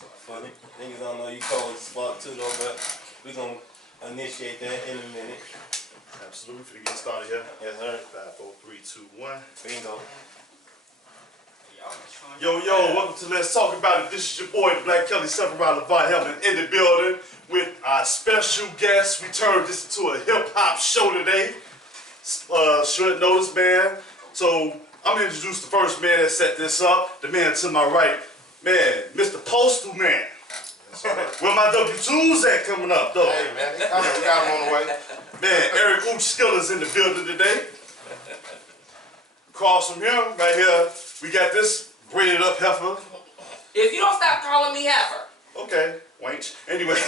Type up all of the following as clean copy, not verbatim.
Funny. Niggas don't know you cold as fuck too though, but we gonna initiate that in a minute. Absolutely. Finna get started here. Yes, sir. 5, 4, 3, 2, 1. Bingo. Yo, welcome to Let's Talk About It. This is your boy, the Black Kelly, 7 Round Levant Helmet in the building with our special guest. We turned this into a hip-hop show today. Short notice, man. So, I'm going to introduce the first man that set this up. The man to my right, man, Mr. Postal Man. Where my W2s at coming up, though? Hey, man, they got him on the way. Man, Eric Skiller's in the building today. Across from him, right here, we got this braided up heifer. If you don't stop calling me heifer. Okay, wench. Anyway, we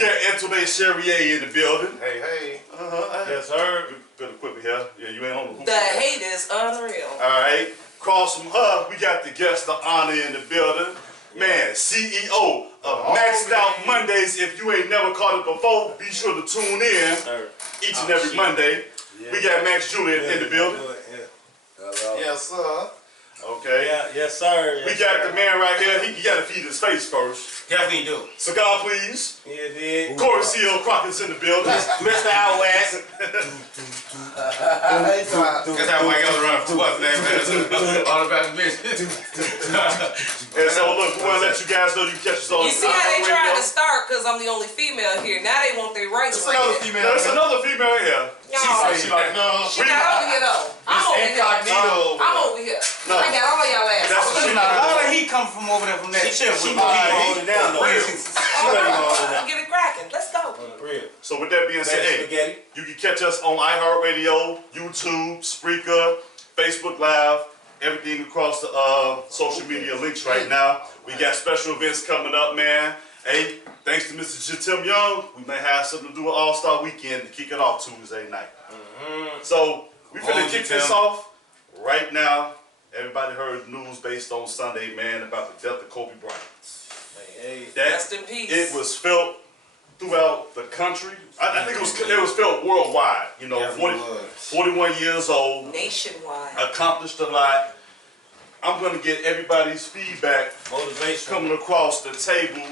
got Antoine Cherrier in the building. Hey. Yes, sir. Good equipment here. Yeah, you ain't on the hoop. The hate is unreal. Alright. Across from her, we got the guest of honor in the building. Man, CEO of Maxed Out Mondays. If you ain't never caught it before, be sure to tune in each and every Monday. Yeah. We got Max Julian in the building. Yes, sir. Okay. Yeah, yes, sir. We got the man right here. He got to feed his face first. Definitely do. Cigar, please. Yeah, did. Corey C.L. Crockett's in the building. Mr. Out West. That's how white girls run for what's name, man. All about the business. And so, look, we want to let you guys know you can catch us on. You see how they trying to start because I'm the only female here. Now they want their rights. There's another female here. She like, no. She not over here though. I'm over here. I'm over here. No. I got all y'all ass. A lot of heat come from over there from that chip. She gonna hold it down though. Get it cracking. Let's go. So with that being said, hey, you can catch us on iHeartRadio, YouTube, Spreaker, Facebook Live, everything across the social media links right now. We got special events coming up, man. Hey, thanks to Mr. Jatim Young, we may have something to do with All-Star Weekend to kick it off Tuesday night. So we finna kick this off right now. Everybody heard the news based on Sunday, man, about the death of Kobe Bryant. Rest in peace. It was felt throughout the country. I think it was felt worldwide. You know, 41 years old. Nationwide. Accomplished a lot. I'm going to get everybody's feedback. Motivation. Coming across the table.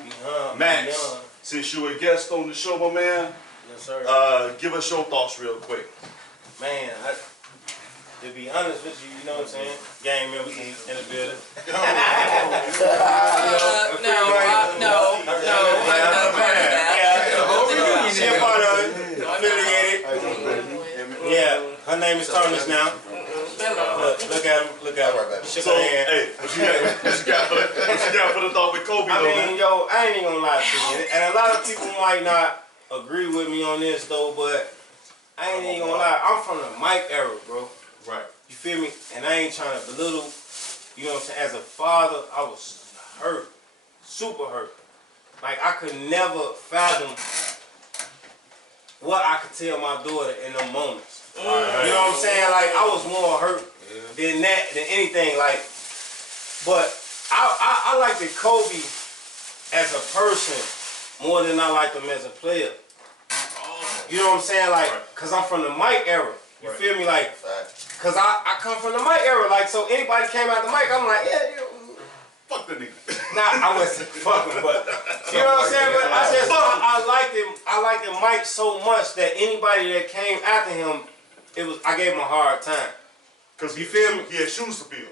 Max, since you're a guest on the show, my man. Yes, sir. Give us your thoughts real quick. Man, to be honest with you, you know what I'm saying? Gang members in the building. She a part of it. Affiliated. Yeah, her name is Thomas now. Look at him. Shook her hand. Hey, what you got for the thought with Kobe? I mean, yo, I ain't even gonna lie to you. And a lot of people might not agree with me on this though, but I ain't even gonna lie. I'm from the Mike era, bro. Right. You feel me? And I ain't trying to belittle, you know what I'm saying? As a father, I was hurt. Super hurt. Like, I could never fathom what I could tell my daughter in them moments. You know what I'm saying? Like, I was more hurt than anything. Like, but I liked Kobe as a person more than I liked him as a player. You know what I'm saying? Like, cause I'm from the Mike era. You feel me? Like, cause I come from the Mike era. Like, so anybody came out the mic, I'm like, yeah, you know. Fuck the nigga. Nah, I wasn't fucking, but you know what I'm saying? But I liked him. I liked him Mike so much that anybody that came after him, I gave him a hard time. Cause you feel me? He had shoes to fill.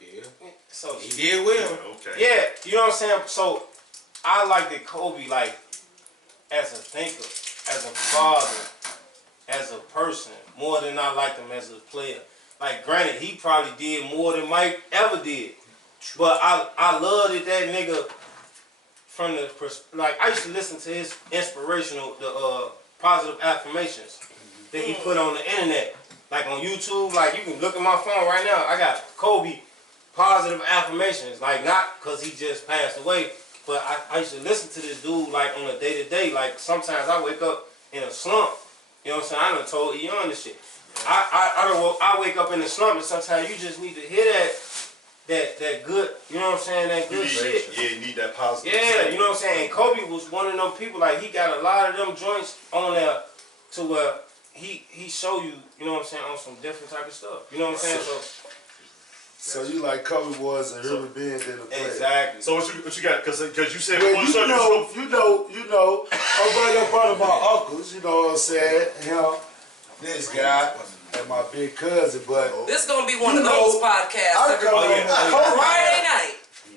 Yeah. So he did well. Okay. Yeah, you know what I'm saying? So I liked Kobe like as a thinker, as a father, as a person, more than I liked him as a player. Like, granted, he probably did more than Mike ever did. But I loved it, that nigga from the, like, I used to listen to his inspirational, the positive affirmations that he put on the internet. Like on YouTube, like you can look at my phone right now, I got Kobe positive affirmations. Like, not because he just passed away, but I used to listen to this dude like on a day-to-day. Like, sometimes I wake up in a slump, you know what I'm saying? I done told Eon this shit. I wake up in a slump, and sometimes you just need to hear that good, you know what I'm saying, that good shit. Yeah, you need that positive. Yeah, you know what I'm saying? And Kobe was one of them people, like, he got a lot of them joints on there to where he show you, you know what I'm saying, on some different type of stuff. You know what I'm saying? So you like Kobe was a human being than a player. Exactly. So what you got? Because you said Well, before the show, you know, I'm right up under my uncles, you know what I'm saying? Him, this guy, and my big cousin, but This is gonna be one of those podcasts. Everybody. Friday night.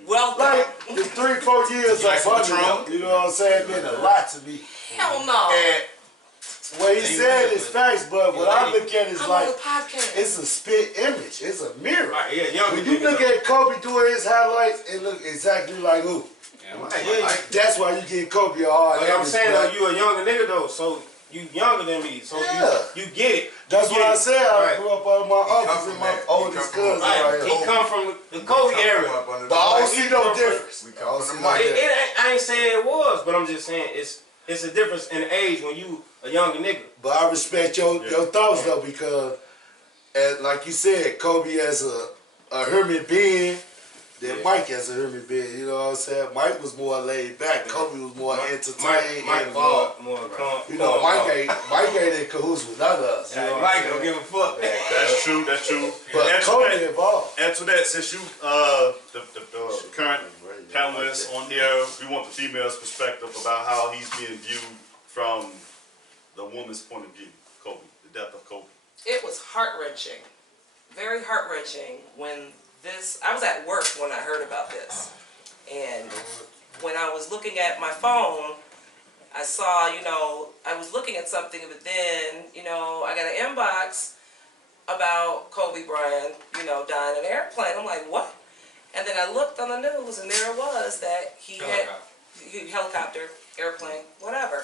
Welcome. Like the 3-4 years of Bunder, you know what I'm saying, meant a lot to me. Hell no. And what he said is facts, but what I look at is I'm like on the podcast. it's a spit image. It's a mirror. Right, yeah, When you look at Kobe doing his highlights, it look exactly like who? That's why you get Kobe a hard. Like I'm saying, though, you a younger nigga though, so you younger than me, so you get it. That's what I said. I Right. grew up under my uncles and my oldest cousins. Right. Right He here. come from the Kobe era. But I don't see no difference. I don't see no difference. I ain't saying it was, but I'm just saying it's a difference in age when you a younger nigga. But I respect your thoughts though, because like you said, Kobe as a human being, then Mike as a human being. You know what I'm saying? Mike was more laid back. Kobe was more entertained. Mike involved. more calm. You know, Mike ain't in cahoots with none of us. You know what I'm Mike saying? don't give a fuck. that's true. That's true. But Kobe involved. Add to that, since you the current panelists on here, we want the female's perspective about how he's being viewed from the woman's point of view. Kobe, the death of Kobe. It was heart-wrenching. Very heart-wrenching when I was at work when I heard about this. And when I was looking at my phone, I saw, I was looking at something, but then, I got an inbox about Kobe Bryant, dying in an airplane. I'm like, what? And then I looked on the news, and there it was that he had helicopter, airplane, whatever.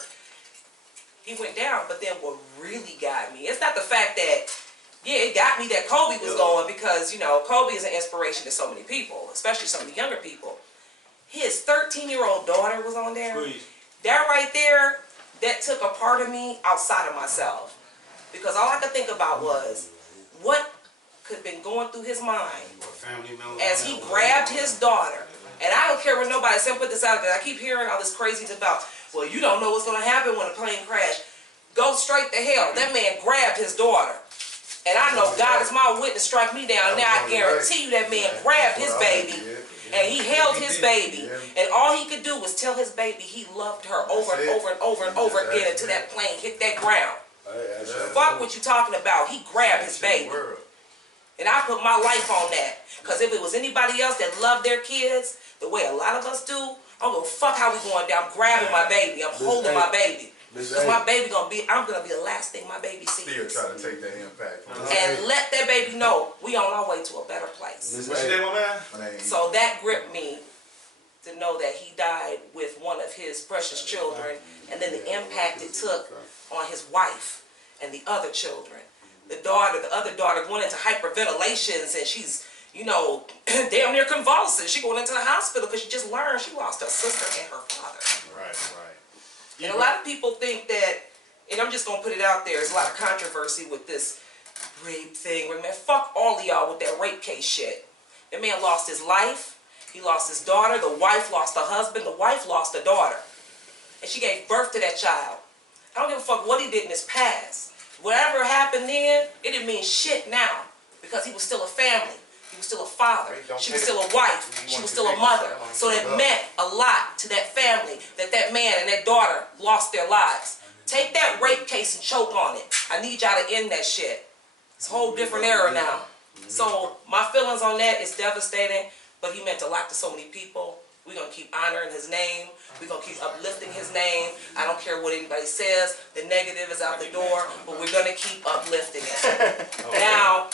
He went down, but then what really got me, it's not the fact that, it got me that Kobe was going, because, Kobe is an inspiration to so many people, especially some of the younger people. His 13-year-old daughter was on there. Please. That right there, that took a part of me outside of myself. Because all I could think about was, what could have been going through his mind as he grabbed his daughter. And I don't care what nobody said, put this out there. I keep hearing all this crazy about, well, you don't know what's going to happen when a plane crash. Go straight to hell. That man grabbed his daughter. And I know God is my witness, strike me down. Now I guarantee you that man grabbed his baby. And he held his baby. And all he could do was tell his baby he loved her over and over and over and over again until that plane hit that ground. Fuck what you talking about. He grabbed his baby. And I put my life on that. Because if it was anybody else that loved their kids the way a lot of us do, I'm going to fuck how we going down. I'm grabbing my baby. I'm holding my baby. Because my baby I'm going to be the last thing my baby sees. Still trying to take that impact. And let that baby know we on our way to a better place. What's your name, my man? So that gripped me to know that he died with one of his precious children, and then the impact it took on his wife and the other children. The other daughter went into hyperventilations, and she's, damn near convulsing. She going into the hospital because she just learned she lost her sister and her father. Right. And a lot of people think that, and I'm just going to put it out there, there's a lot of controversy with this rape thing. Man, fuck all of y'all with that rape case shit. That man lost his life. He lost his daughter. The wife lost her husband. The wife lost her daughter. And she gave birth to that child. I don't give a fuck what he did in his past. Whatever happened then, it didn't mean shit now. Because he was still a family. He was still a father. She was still a wife. She was still a mother. So it meant a lot to that family that that man and that daughter lost their lives. Take that rape case and choke on it. I need y'all to end that shit. It's a whole different era now. So my feelings on that is devastating, but he meant a lot to so many people. We're going to keep honoring his name. We're going to keep uplifting his name. I don't care what anybody says. The negative is out the door, but we're going to keep uplifting it. Now,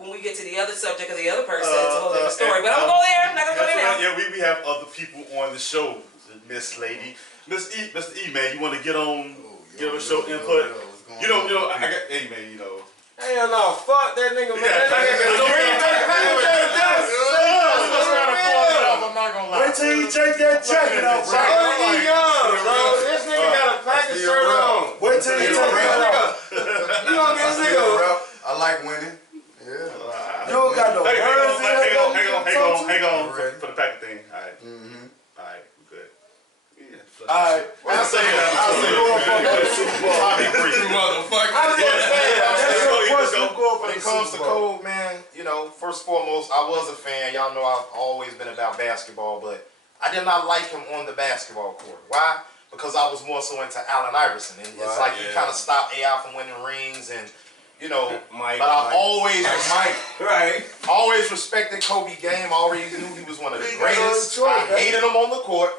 when we get to the other subject of the other person, it's a whole different story. But I'm going to go there. I'm not going to go there now. Yeah, we have other people on the show, Miss Lady. Mr. E, man, you want to get on, give a show input? I got, hey, man, Hell no, fuck that nigga, man. That nigga Wait till you take that jacket off, bro. he young, bro. This nigga got a package shirt on. Wait till you take that off. You gonna get this nigga? I like winning. Yeah. You don't got no words in there. Hang on. For the packet thing. All right. All right, good. Yeah. All right. I'll say that. Super Bowl. You motherfucker. That's your question. We're going for the it comes to Kobe, man, you know, first and foremost, I was a fan. Y'all know I've always been about basketball, but I did not like him on the basketball court. Why? Because I was more so into Allen Iverson, and it's like he kind of stopped AI from winning rings, and you know. But I always respected Kobe game. I always knew he was one of the greatest. I hated him on the court,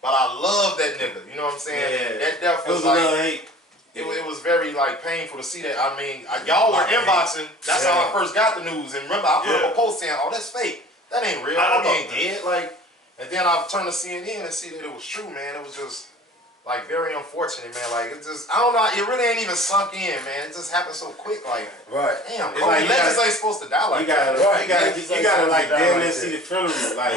but I love that nigga. You know what I'm saying? Yeah. That death was like. It was very like painful to see that. I mean, y'all were inboxing. That's how I first got the news. And remember, I put up a post saying, "Oh, that's fake. That ain't real. He ain't dead." Like, and then I turned to CNN and see that it was true, man. It was just like very unfortunate, man. Like it just, I don't know. It really ain't even sunk in, man. It just happened so quick. Like, damn, Kobe like legends ain't supposed to die like that. You gotta like damn near see the funeral. Like,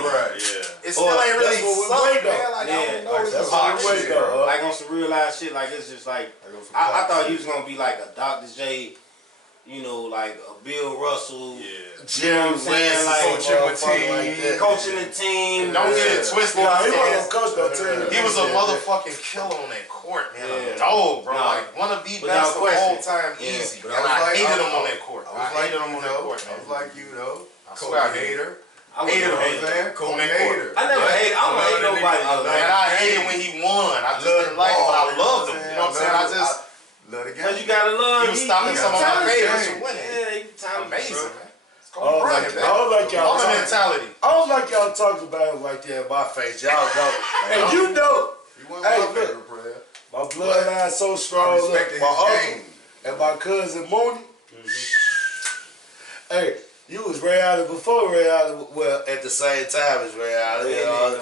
it still ain't really sunk, man. Like, I don't know. That's what we wait though. Like on some real life shit. Like it's just like I thought he was gonna be like a Dr. J. You know, like a Bill Russell, Jim saying like coaching the team. Don't get it twisted. He wasn't coach that team. He was a motherfucking killer on that court, man. A dog, bro. Like one of the best of all time, easy. And I hated him on that court. I hated him on that court, man. I was like you, though. Kobe hater. I hated him. Kobe hater. I never hate. I don't hate nobody. Man, I hated when he won. I just didn't like him, but I loved him. You know what I'm saying? I just. Because you gotta love. He was stopping some of my favorites from winning. Yeah, he talented, amazing, man. I don't like y'all. Mentality. I don't like y'all talking about it like that in my face. Y'all know. And you know. Hey, look. My bloodline so strong. Look, my uncle and my cousin Mooney. Hey, you was Ray Allen before Ray Allen. Well, at the same time as Ray Allen. You know what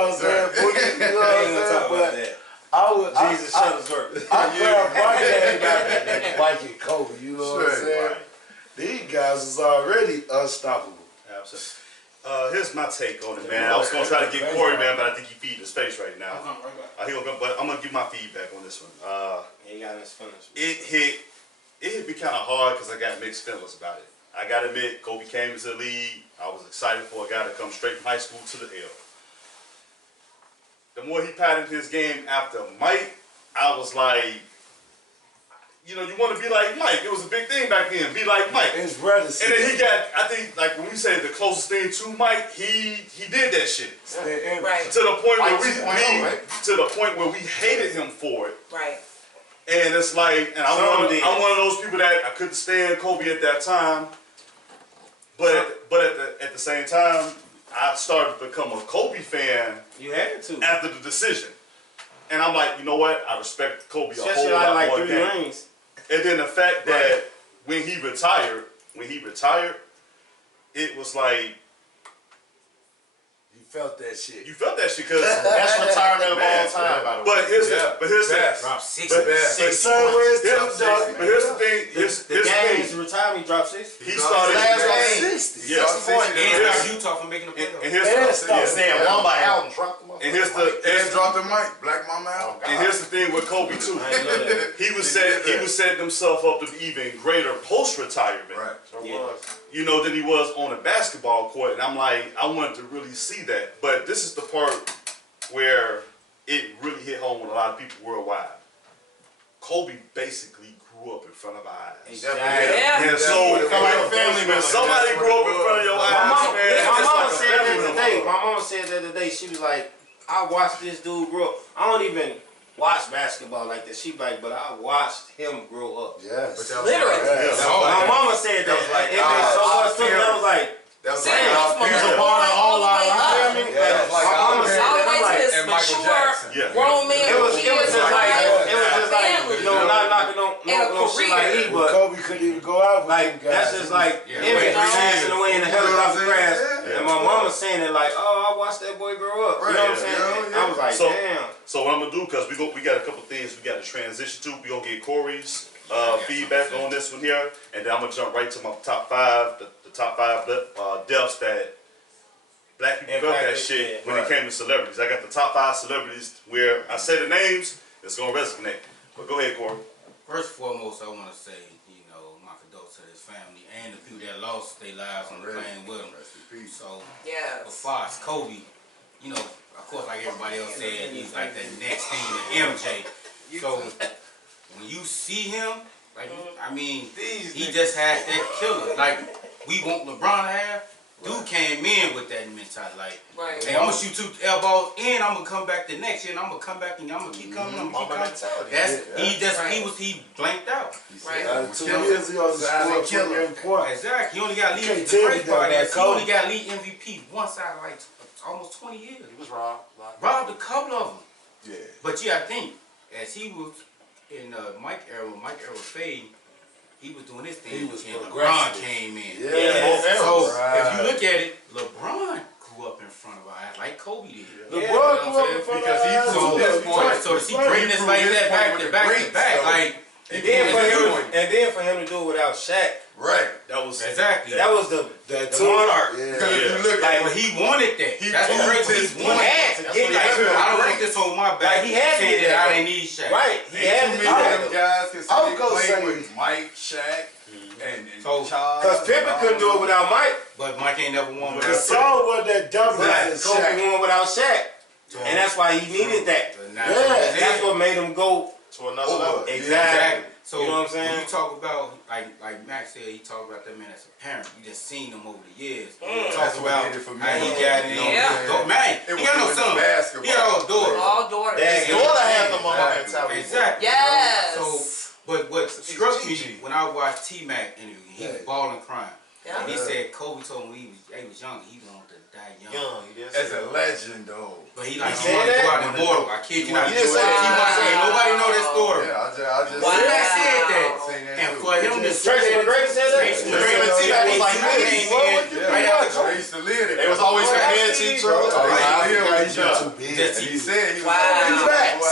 I'm saying? Mooney, you know what I'm saying? Jesus Shuttlesworth. I grabbed my game back and Mike and Kobe, you know what I'm saying? These guys is already unstoppable. Absolutely. Here's my take on it, man. I was gonna try to get Corey, man, but I think he feeding his face right now. But I'm gonna give my feedback on this one. He got his feelings. It hit me kind of hard because I got mixed feelings about it. I gotta admit, Kobe came into the league. I was excited for a guy to come straight from high school to the L. The more he patterned his game after Mike, I was like, you know, you want to be like Mike. It was a big thing back then. Be like Mike. It's rare to see. And then he got, I think, like when we say the closest thing to Mike, he did that shit. Right. To the point where we hated him for it. Right. And it's like, and I'm one of those people that I couldn't stand Kobe at that time. But at the same time, I started to become a Kobe fan. You had to after the decision, and I'm like, you know what? I respect Kobe a whole lot lot more. 3 rings. And then the fact that when he retired, it was like you felt that shit. You felt that shit because that's retirement of all time. By the way. But here's the drop 6 But here's the thing. The game's retirement dropped 6. He started last game. 60. Yes. And Utah for making the playoffs. And here's the saying one by Allen dropped them. And here's the dropped the mic. Black Mama out. And here's the thing with Kobe too. He was setting himself up to be even greater post retirement. Right. You know, than he was on a basketball court. And I'm like, I wanted to really see that. But this is the part where it really hit home with a lot of people worldwide. Kobe basically grew up in front of our eyes. Exactly. Yeah. So when somebody grew up in front of your eyes, my mama said that today. My mama said that today. She was like, I watched this dude grow up. I don't even watch basketball like that. She like, but I watched him grow up. Yes. Literally. My mama said that. It made so much to me. I was like, that was like all our life. My mama said that. I'm like, and Michael Jackson. Grown man. It was just like, you know, not knocking on shit like he, but Kobe couldn't even go out with like that's just like image passing away in the helicopter crash. And my mama saying it like, oh, I watched that boy grow up. You know what I'm saying? I was like, damn. So what I'm gonna do, because we got a couple things we got to transition to. We gonna get Corey's feedback on this one here, and then I'm gonna jump right to my top 5, the top 5 deaths that black people felt that shit when it came to celebrities. I got the top 5 celebrities where I say the names, it's gonna resonate. But go ahead, Corey. First and foremost, I want to say, you know, my condolences to his family and the people that lost their lives on the plane with him. So, as far as Kobe, you know, of course, like everybody else said, he's like the next thing to MJ. So, when you see him, Like, I mean, he just had that killer. Like, we want LeBron to have. Dude came in with that mentality, like, hey, I'm gonna shoot 2 elbows, and I'm gonna come back the next year, and I'm gonna come back, and I'm gonna keep coming, I'm gonna keep coming. That's he blanked out. 2 years ago, the score killer. Exactly. He only got lead. The great part is he only got lead MVP once out of like almost 20 years. He was robbed. Robbed a couple of them. Yeah. But yeah, I think as he was in Mike era fade. He was doing his thing, and LeBron came in. So if you look at it, LeBron grew up in front of our eyes like Kobe did. LeBron grew up in front of our eyes. So to see greatness like that back to back, like, and then for him to do it without Shaq. Right. That was exactly. That was the monarch. Because if you look at but he wanted that. That's what crazy. He wanted that. I don't want this on my back. Like, he had to get that. I didn't need Shaq. Right. He had to do that. Guys can play with Mike, Shaq, and Charles. Because Pippen couldn't do it without Mike. But Mike ain't never won without Shaq. Gasol was that dominant. Kobe won without Shaq. And that's why he needed that. That's what made him go to another level. Exactly. So you know what I'm saying? When you talk about, like Max said, he talked about that man as a parent. You just seen him over the years. Talk about how he got in. Man, he got no son. He got all daughters. All daughters. His daughter had the mama mentality. Exactly. Yes. So, but what struck me when I watched T-Mac interview, he was balling crying. And he said Kobe told him when he was younger, he wanted to die young. As a legend, though. But he like, he wanted to go out immortal. I kid you not. He didn't say that. Nobody know that story. Yeah, I just said that. And for him to say Tracy McGrady said that? T-Mac was like, they used to live it. They was always compared to each other. He said he was back. He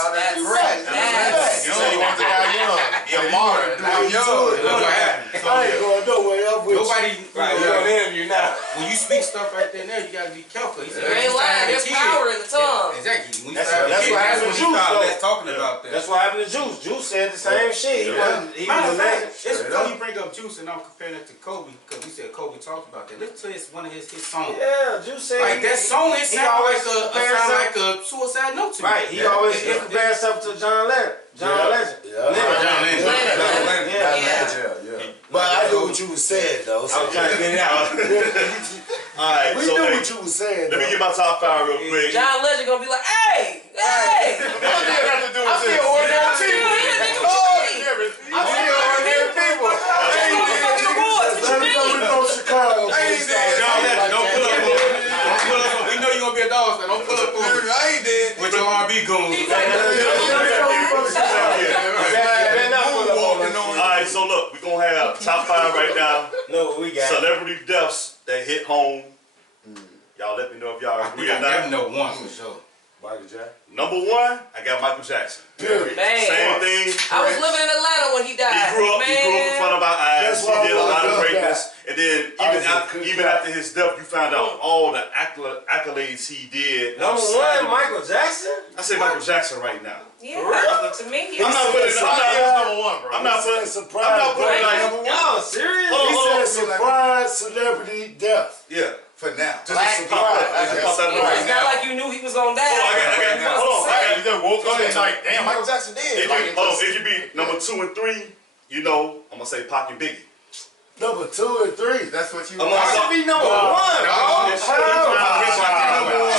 said he wanted to die young. Yeah, Martin. I ain't going nowhere. I'm with Nobody. You're on the interview now. When you speak stuff like that now, you gotta be careful. He said, You ain't lying. There's power in the tongue. Exactly. When you That's start what happened to Juice, though. talking about that. That's what happened to Juice. Juice said the same shit. He was a legend. It's funny you bring up Juice and I'm comparing it to Kobe because we said Kobe talked about that. Listen to one of his songs. Yeah, Juice said like that song. It sound like a suicide note to me. Right. He always compared himself to John Legend. John Legend. But I knew what you was saying, though. I was trying to get it out. Alright, We knew what you was saying. Let me get my top 5 real quick. John Legend gonna be like, hey. What did that have to do with this? I feel ordinary people. From Chicago. John Legend, don't pull up. We know you're gonna be a dog, so don't pull up I ain't dead. with your R&B goons. Alright, so look, we're gonna have top 5 right now. No, we got Celebrity deaths that hit home. Y'all let me know if y'all agree or not. I know one for sure. Michael Jackson. Number 1, I got Michael Jackson. Period. Man. Same thing. I was living in Atlanta when he died. He grew up in front of our eyes. That's He why did a I lot of love greatness. that. And then even after his death, you found out all the accolades he did. Number 1, Michael Jackson? I say Michael Jackson right now. Yeah, to me, I'm not putting number 1, bro. I'm not putting surprise. I'm not putting like number 1. Y'all serious? He said surprise celebrity death. Yeah. For now. Just a surprise. it's not like you knew he was gonna die. You just woke up and like, damn, Michael Jackson did. It could be number 2 and 3. You know, I'm gonna say Pac and Biggie. Number 2 and 3. That's what you That want. should be number 1. That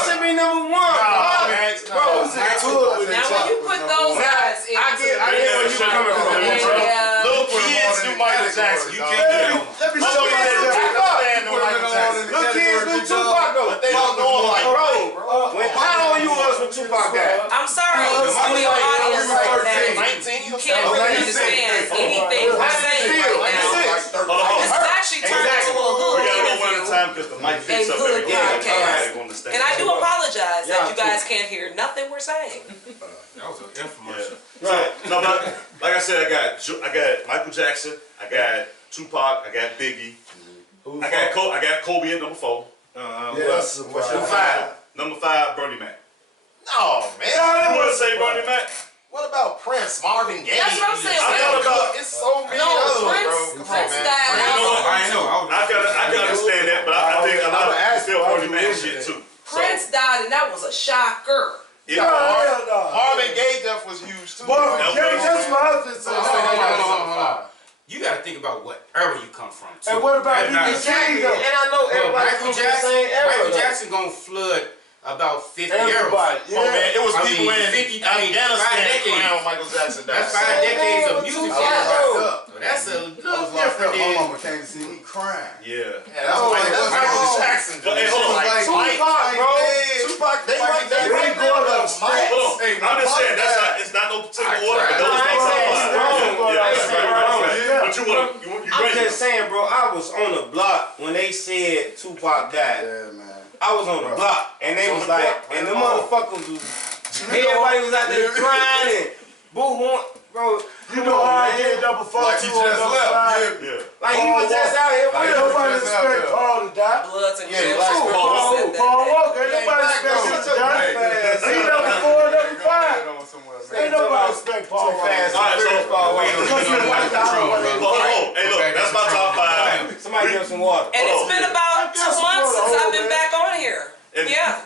should be number 1. Bro, Now when you put those guys in, I get where you coming from. Little kids knew Michael Jackson. You can't get him. Let me show you that. Little kids knew Tupac though. But they don't know him like, bro. How old you was when Tupac died? I'm sorry, studio audience right now. 19. You can't really understand anything we're saying right now. This is actually turned into a hood We gotta go one at a interview. time because the mic picks up hood everything. podcast. And I do apologize that you guys can't hear nothing we're saying. That was an infomercial. Right. No, but like I said, I got Michael Jackson. I got Tupac. I got Biggie. I got Kobe at number 4. Yes, Number 5, Bernie Mac. No, man. You want to say Bernie Mac? What about Prince, Marvin Gaye? That's what I'm saying. I thought about It's so many No, others, bro. Prince Come on, man. died. I know. I can understand that, but I think a lot of people feel Bernie Mac shit too. Prince died, and that was a shocker. Yeah. Marvin Gaye death was huge too. Marvin Gaye, that's what I was just saying. you got to think about wherever you come from. Too. And what about exactly? And I know everybody Michael from the same era. Michael Jackson gonna flood about 50 everybody. eras. Yeah. Oh man, it was people in 50 Afghanistan crying when Michael Jackson died. That's 5 decades of music. So that's a little different My than. mama came to see me crying. Yeah. That's Michael Jackson. But hey, hold on. Tupac, bro. Tupac, they right there. I'm just saying it's not no particular order. But those But I'm just saying, bro. I was on the block when they said Tupac died. Yeah, man. I was on the block, and they was like, and the motherfuckers was, everybody was out there crying and boo, bro. You know how I get double fuck Like he just left. Yeah. Like he was just out here with him. Nobody expect Paul to die. Bloods and Yeah, Crips. like Paul Walker, ain't nobody expect him to die. He number 4, number 5. Ain't nobody expect Paul Walker. Fast. All right, so Wait. hey, look, that's my top 5. Somebody give some water. And it's been about 2 months since I've been back on here. Yeah.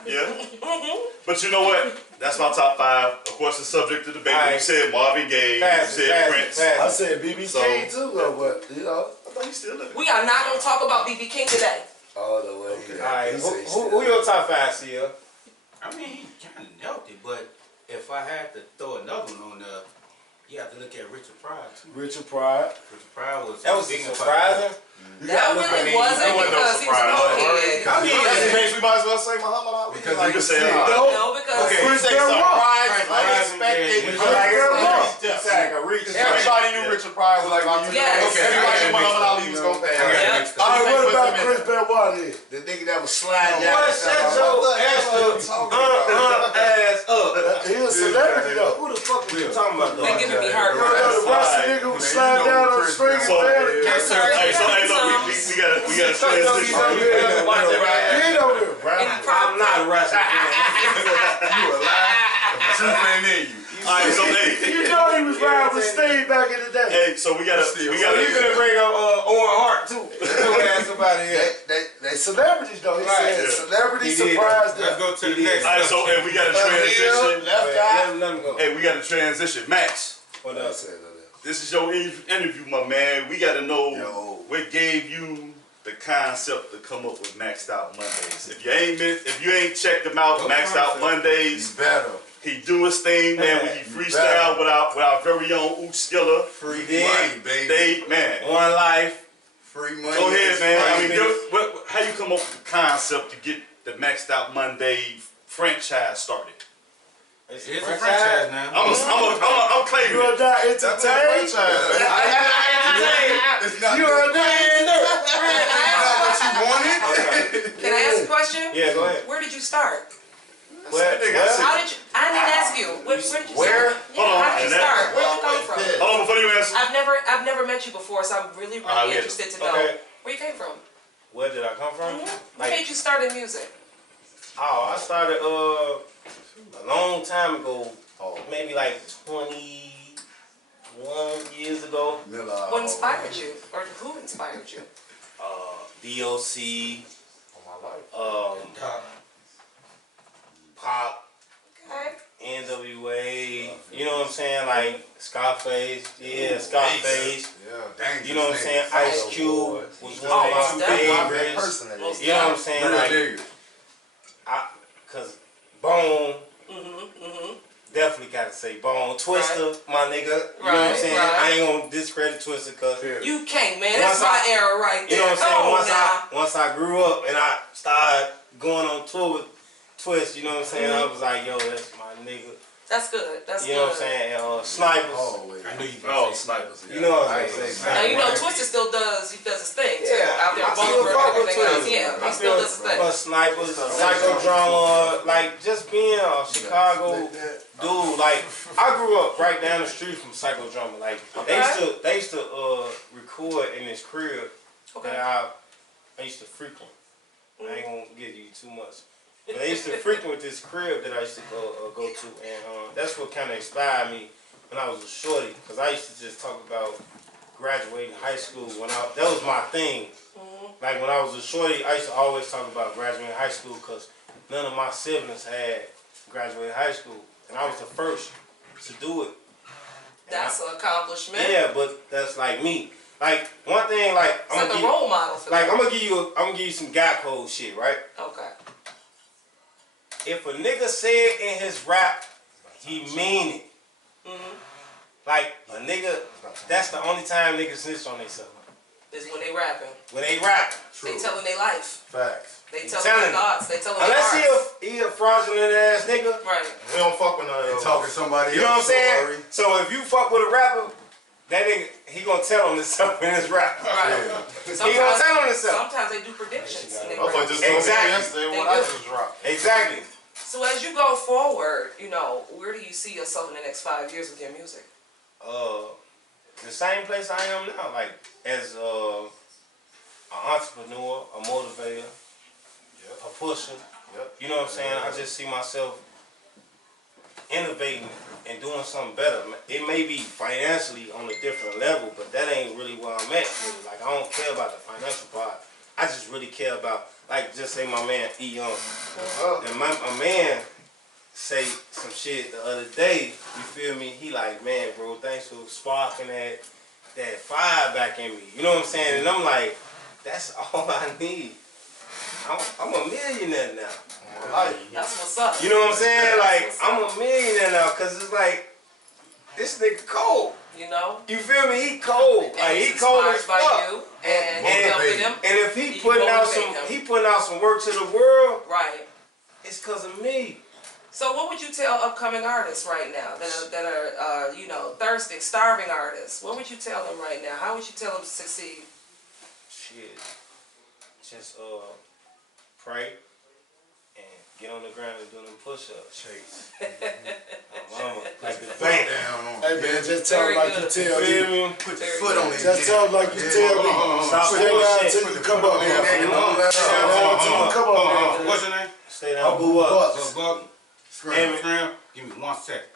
But you know what? That's my top 5. Of course, it's subject to debate. You said Marvin Gaye. You said Prince. I said BB King too, though, but you know. I thought you still living. We are not going to talk about BB King today. All the way. All right, who your top 5, Sia? I mean, he kind of nailed it, but if I had to throw another one on there, you have to look at Richard Pryor too. Richard Pryor. Richard Pryor was That was surprising. That really wasn't because he was a cokehead. I mean, that's the case we might as well say Muhammad Ali. Because You can say No, because Chris surprised, unexpected. Everybody knew Richard Pryor was like, everybody knew Muhammad Ali was going to pass. All right, what about Chris Benoit then? The nigga that was sliding down. What? Shut your ass up. He was a celebrity though. Who the fuck are you talking about though? they're giving me heart. The Russian nigga who slid down on the string and Yes, sir. Hey, so hey, look, we gotta transition. He ain't over there. I'm not Russian. You a lie. Truth ain't in you. All right, so hey, You know he was riding with Steve back in the day. hey, so we gotta. You gonna bring up Owen Hart too? Somebody here. They celebrities though. He Right. said celebrity He did. surprised Let's them. go to the next. All right, so hey, we gotta transition. Left eye. Let him go. Hey, we gotta transition. Max, What else? this is your interview, my man. We gotta know what gave you the concept to come up with Maxed Out Mondays. If you ain't checked him out, Maxed Out Mondays. Better. He do his thing, man. When he freestyle with our very own Ooch Skiller. Free did. money, baby. They man. One life. Free money. Go ahead, man. I mean, Baby. how you come up with the concept to get the Maxed Out Monday franchise started? It's a franchise now. I'm claiming You are it. not That's a entertained. franchise. It's not You are not what you wanted. Can I ask a question? Yeah, go ahead. Where did you start? Well, How did you? I didn't ask you. Where did you Where? start? Yeah, how did you start? Where did you come from? Hold on before you answer. I've never met you before, so I'm really interested to know where you came from. Where did I come from? What made you start in music? Oh, I started a long time ago, maybe like 21 years ago. What inspired you, or who inspired you? DOC, Pop, Okay. NWA, you know what I'm saying? Like Scarface, Scarface. Yeah, You know what I'm saying? Ice Cube was one of my favorites. You know what I'm saying? Like, cause Bone, definitely gotta say Bone. Twister, my nigga. You know what I'm saying? I ain't gonna discredit Twister cause you can't, man. That's my era right there. You know what I'm saying? Once I grew up and I started going on tour with Twist, you know what I'm saying? I was like, yo, that's my nigga. That's good. That's you know what I'm saying? And Snipers. I knew you. Snipers. You know what I'm saying? Now you know Twister still does his thing too. Yeah, Out there I on still Boulevard fuck and with everything else. Twister. Yeah, I he still does his thing. Plus Snipers, Psychodrama, like just being a Chicago dude. Like I grew up right down the street from Psychodrama. Like they used to record in this crib that I used to frequent. I ain't gonna give you too much. But I used to frequent this crib that I used to go to, and that's what kind of inspired me when I was a shorty. Cause I used to just talk about graduating high school that was my thing. Like when I was a shorty, I used to always talk about graduating high school, cause none of my siblings had graduated high school, and I was the first to do it. That's an accomplishment. Yeah, but that's like me. Like one thing, like I'm like a role model for like I'm gonna give you some guy code shit, right? Okay. If a nigga say it in his rap, he mean it. Like a nigga, that's the only time niggas snitch on themselves. Is when they rapping. When they rapping. They telling their life. Facts. They telling their thoughts. They telling their Unless he a fraudulent ass nigga. Right. We don't fuck with none of those. Talking to somebody You know else. what I'm saying? So if you fuck with a rapper, that nigga, he gonna tell him himself in his rap. Right. He gonna tell him himself. Sometimes they do predictions. Exactly. Exactly. So as you go forward, you know, where do you see yourself in the next 5 years with your music? The same place I am now, like as an entrepreneur, a motivator, a pusher. You know what I'm saying? I just see myself innovating and doing something better. It may be financially on a different level, but that ain't really where I'm at. Really. Like I don't care about the financial part. I just really care about, like, just say my man E Young, and my man say some shit the other day. You feel me? He like, man, bro, thanks for sparking that fire back in me. You know what I'm saying? And I'm like, that's all I need. I'm a millionaire now. That's what's up. You know what I'm saying? Like, I'm a millionaire now, cause it's like, this nigga cold. You know? You feel me? He cold. Like, he cold as fuck. You and if he putting out some work to the world, right? It's cause of me. So what would you tell upcoming artists right now that are you know, thirsty, starving artists? What would you tell them right now? How would you tell them to succeed? Shit. Just pray and get on the ground and do them push-ups. Chase. Mama, like the bank. Hey man, just tell them like you tell me. Put your foot on it. Just tell them like you tell me. Stop Stay down till you come up here. Come up here. What's your name? Stay down. Boo up. Buck. Scram. Give me 1 second.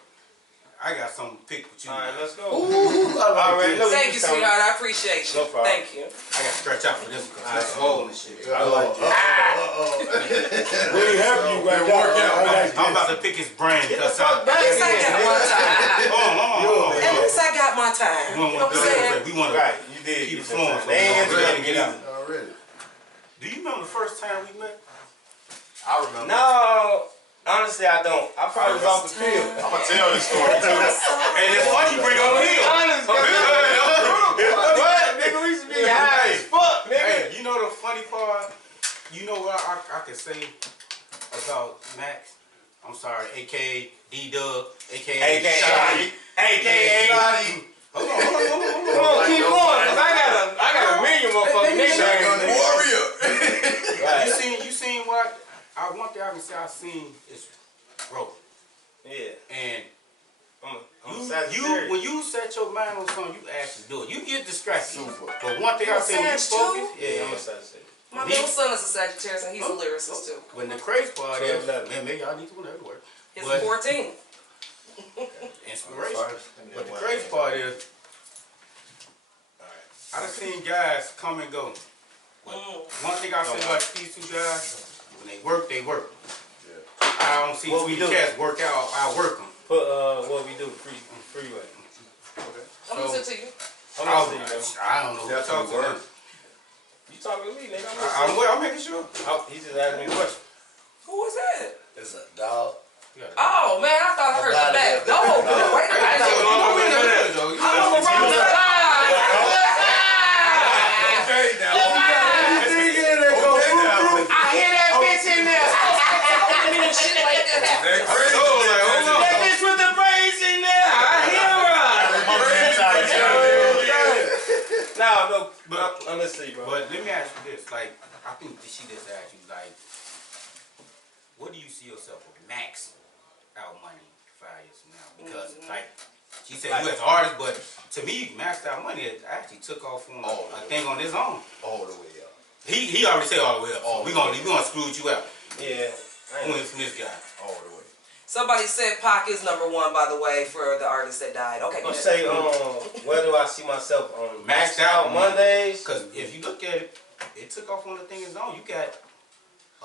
I got something to pick with you. Alright, let's go. Ooh, I like this. Thank you, sweetheart. I appreciate you. No problem. Thank you. I got to stretch out for this one because it's swollen and shit. I like this. We ain't having you right now. I'm about to pick his brain. At least I got my time. Hold on. At least I got my time. You know what I'm saying? We want to keep it flowing. They ain't ready to get out. Already. Do you remember the first time we met? I remember. No. Honestly, I don't. I probably was off the field. I'm gonna tell this story too. And it's funny you bring up Hill. Honest, what? Nigga, we used to be high as fuck, nigga. Hey, you know the funny part? You know what I can say about Max? I'm sorry, a.k.a. D-Dub, a.k.a. Shotty, a.k.a. Hold on. Come on, keep going, cause I got a million motherfucking niggas. Warrior. You seen what? One thing I can say I seen is growth. Yeah. And I'm when you set your mind on something, you actually do it. You get distracted. Super. But one thing I say when you focus, I'm a Sagittarius. My middle son is a Sagittarius and he's a lyricist too. when the crazy part is, man, maybe I need to go to work. He's 14. Inspiration. But the crazy part is, I done seen guys come and go. But one thing I say about these two guys, when they work, they work. I don't see two cats work out, I work them. Put what we do, freeway. I'm listening to you. I don't know. That's how it works. You talking to me, nigga? I'm making sure. He just asked me a question. Who was that? It's a dog. Oh man, I thought I heard the back. No, wait a minute. I'm on the wrong side. Okay, now. I hear that bitch in there. Shit like that. That bitch with the braids in there. I hear her. No, but honestly, bro. But let me ask you this, like, I think she just asked you, like, what do you see yourself with Max out money 5 years from now? Because, like, she said you as an artist, but to me, Maxed Out Money actually took off on a thing on his own. All the way up. He already said all the way up. So we gonna screw you out. Yeah. Only from this guy. All the way. Somebody said Pac is #1, by the way, for the artist that died. Okay, go You ahead. say, where do I see myself on Maxed Out Mondays? Because if you look at it, it took off on the thing his own. You got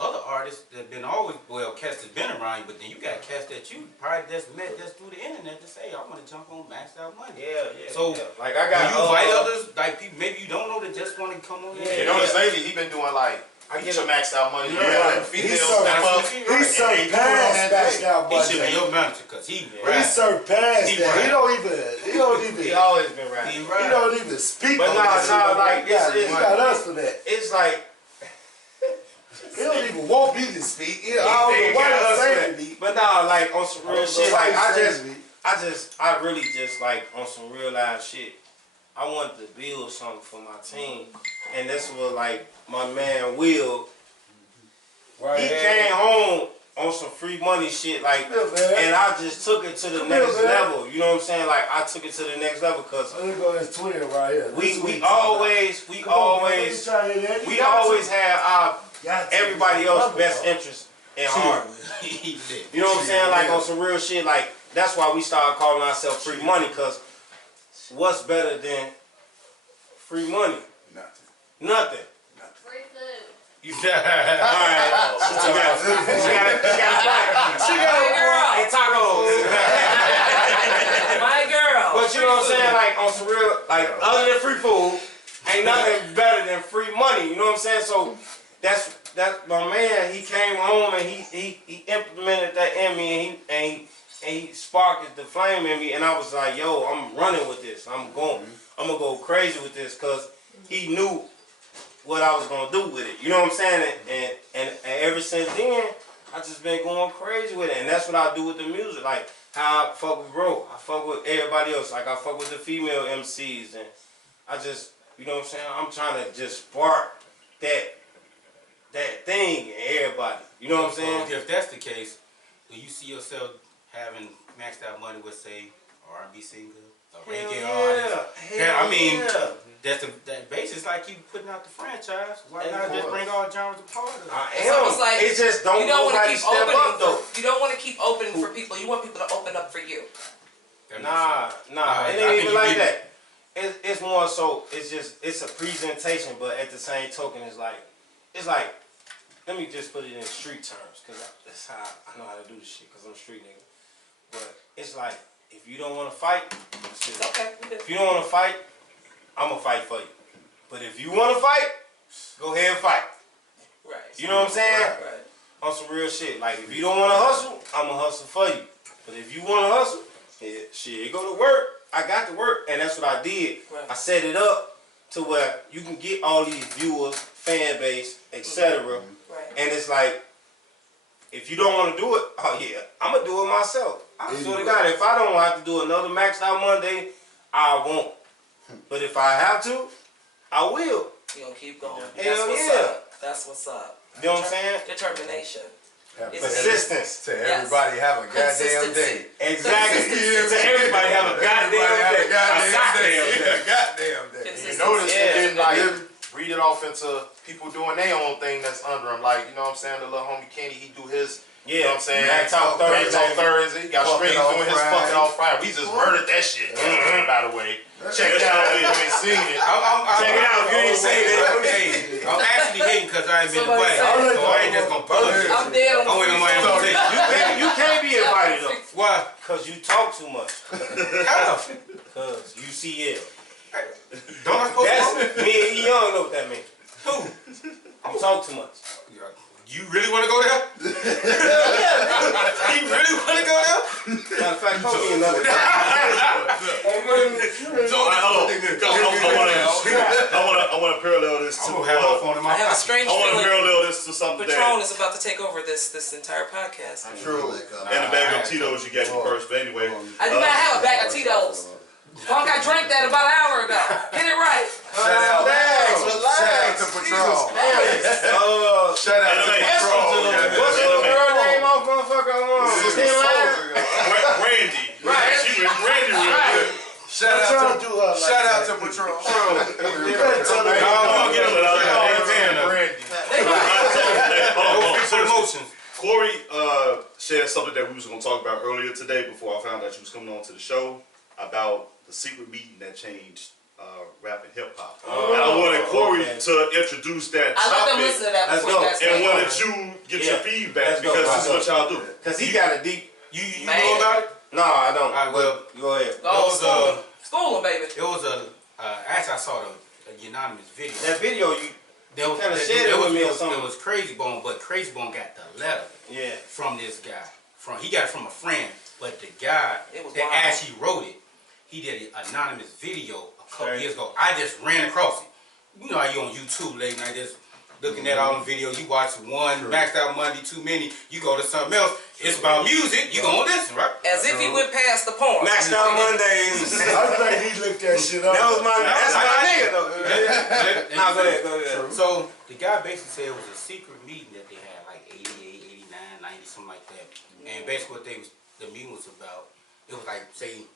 other artists that been always, well, cats that's been around you, but then you got cats that you probably just met just through the internet to say, I want to jump on Maxed Out Money. Yeah. So, like I got you invite others, like people maybe you don't know that just want to come on there. You notice lately he been doing like, I get your Maxed Out Money. Yeah. Females step up. He surpassed Maxed Out He Money. should be your manager because he surpassed that. He don't even. He always been rapping. He don't even speak. But nah, like he got us for that. It's like he don't even want me to speak. I don't know why he's saying to me. But nah, like on some real shit. Like I really just like on some real life shit. I wanted to build something for my team, and that's what like my man Will. He came home on some free money shit, like, and I just took it to the next level. You know what I'm saying? Like I took it to the next level because let me go his Twitter right here. We always had our everybody else's best interest in heart. You know what I'm saying? Like on some real shit. Like that's why we started calling ourselves Free Money, because what's better than free money? Nothing. Free food. You said, all right. She got a girl. And tacos. My girl. But you know what I'm saying? Like on some real, like other than free food, ain't nothing better than free money. You know what I'm saying? So that's my man. He came home and he implemented that in me, and he sparked the flame in me, and I was like, yo, I'm running with this. I'm gonna go crazy with this, cause he knew what I was gonna do with it. You know what I'm saying? And ever since then, I just been going crazy with it, and that's what I do with the music. Like how I fuck with bro, I fuck with everybody else. Like I fuck with the female MCs, and I just, you know what I'm saying? I'm trying to just spark that thing in everybody. You know what I'm saying? If that's the case, do you see yourself having Maxed Out Money with, say, R&B singer, a reggae artist? I mean, that's that basis. Like you putting out the franchise. Why not just bring all genres apart? It just don't. You don't want to keep opening. Up, though. You don't want to keep open for people. You want people to open up for you. Nah. It ain't even like that. It's more so. It's a presentation, but at the same token, it's like. Let me just put it in street terms, because that's how I know how to do this shit, because I'm a street nigga. But it's like, if you don't want to fight, okay. If you don't want to fight, I'm going to fight for you. But if you want to fight, go ahead and fight. Right. You know what I'm saying? Right. On some real shit. Like, if you don't want to hustle, I'm going to hustle for you. But if you want to hustle, shit, go to work. I got to work, and that's what I did. Right. I set it up to where you can get all these viewers, fan base, etc. Right. And it's like, if you don't want to do it, oh yeah, I'm going to do it myself. I swear to God, if I don't have to do another Maxed Out Monday, I won't. But if I have to, I will. You're going to keep going. Hell yeah. That's what's up. You know what I'm saying? Determination. Persistence. To everybody have a goddamn day. Exactly. To everybody have a goddamn day. A goddamn day. You notice they didn't like read it off into people doing their own thing that's under them. Like, you know what I'm saying? The little homie Kenny, he do his, you know what I'm saying? Talk Thursday. He got Strings doing his fucking off Friday. We just murdered that shit, by the way. Check it out if you ain't seen it. Check it out if you ain't seen it. I'm actually hating because I ain't been invited. So I ain't just going to publish it. I'm dead on the You can't be invited though. Why? Because you talk too much. How? Because UCL. Don't I supposed to? Me and Young know what that means. Who? You talk too much. You really want to go there? You really want to go there? Matter of fact, call me another time. I want to parallel this to. I have a strange feeling. I want to parallel this to something Patron is about to take over this entire podcast. True. And a bag of Tito's you got you first, but anyway. I do not have a bag of Tito's. Punk, I drank that about an hour ago. Get it right. Shout out to Patron. Shout out to Patron. What's the girl name off motherfucker? Randy. Right. She was Randy. Right. Shout out to Patron. Corey shared something that we was going to talk about earlier today before I found out you was coming on to the show about the secret meeting that changed rap and hip hop. And I wanted Corey to introduce that I let them topic. listen to that before you guys And wanted you get your feedback because this is what y'all do. Cause he got a deep. You know about it? No, I don't. Alright, well, go ahead. School him, baby. It was actually I saw the unanimous video. That video you kind of shared it with me or something. It was Crazy Bone, but Crazy Bone got the letter from this guy. He got it from a friend, but the guy that actually wrote it, he did an anonymous video a couple years ago. I just ran across it. You know how you on YouTube late night just looking at all the videos. You watch one, maxed out Monday, too many. You go to something else. It's about music. You gonna listen, right? As if he went past the porn. Maxed out Mondays. I think he looked that shit up. That was my nigga though. Nah, go ahead. So the guy basically said it was a secret meeting that they had, like 88, 89, 90, something like that. And basically what the meeting was about, it was like, say,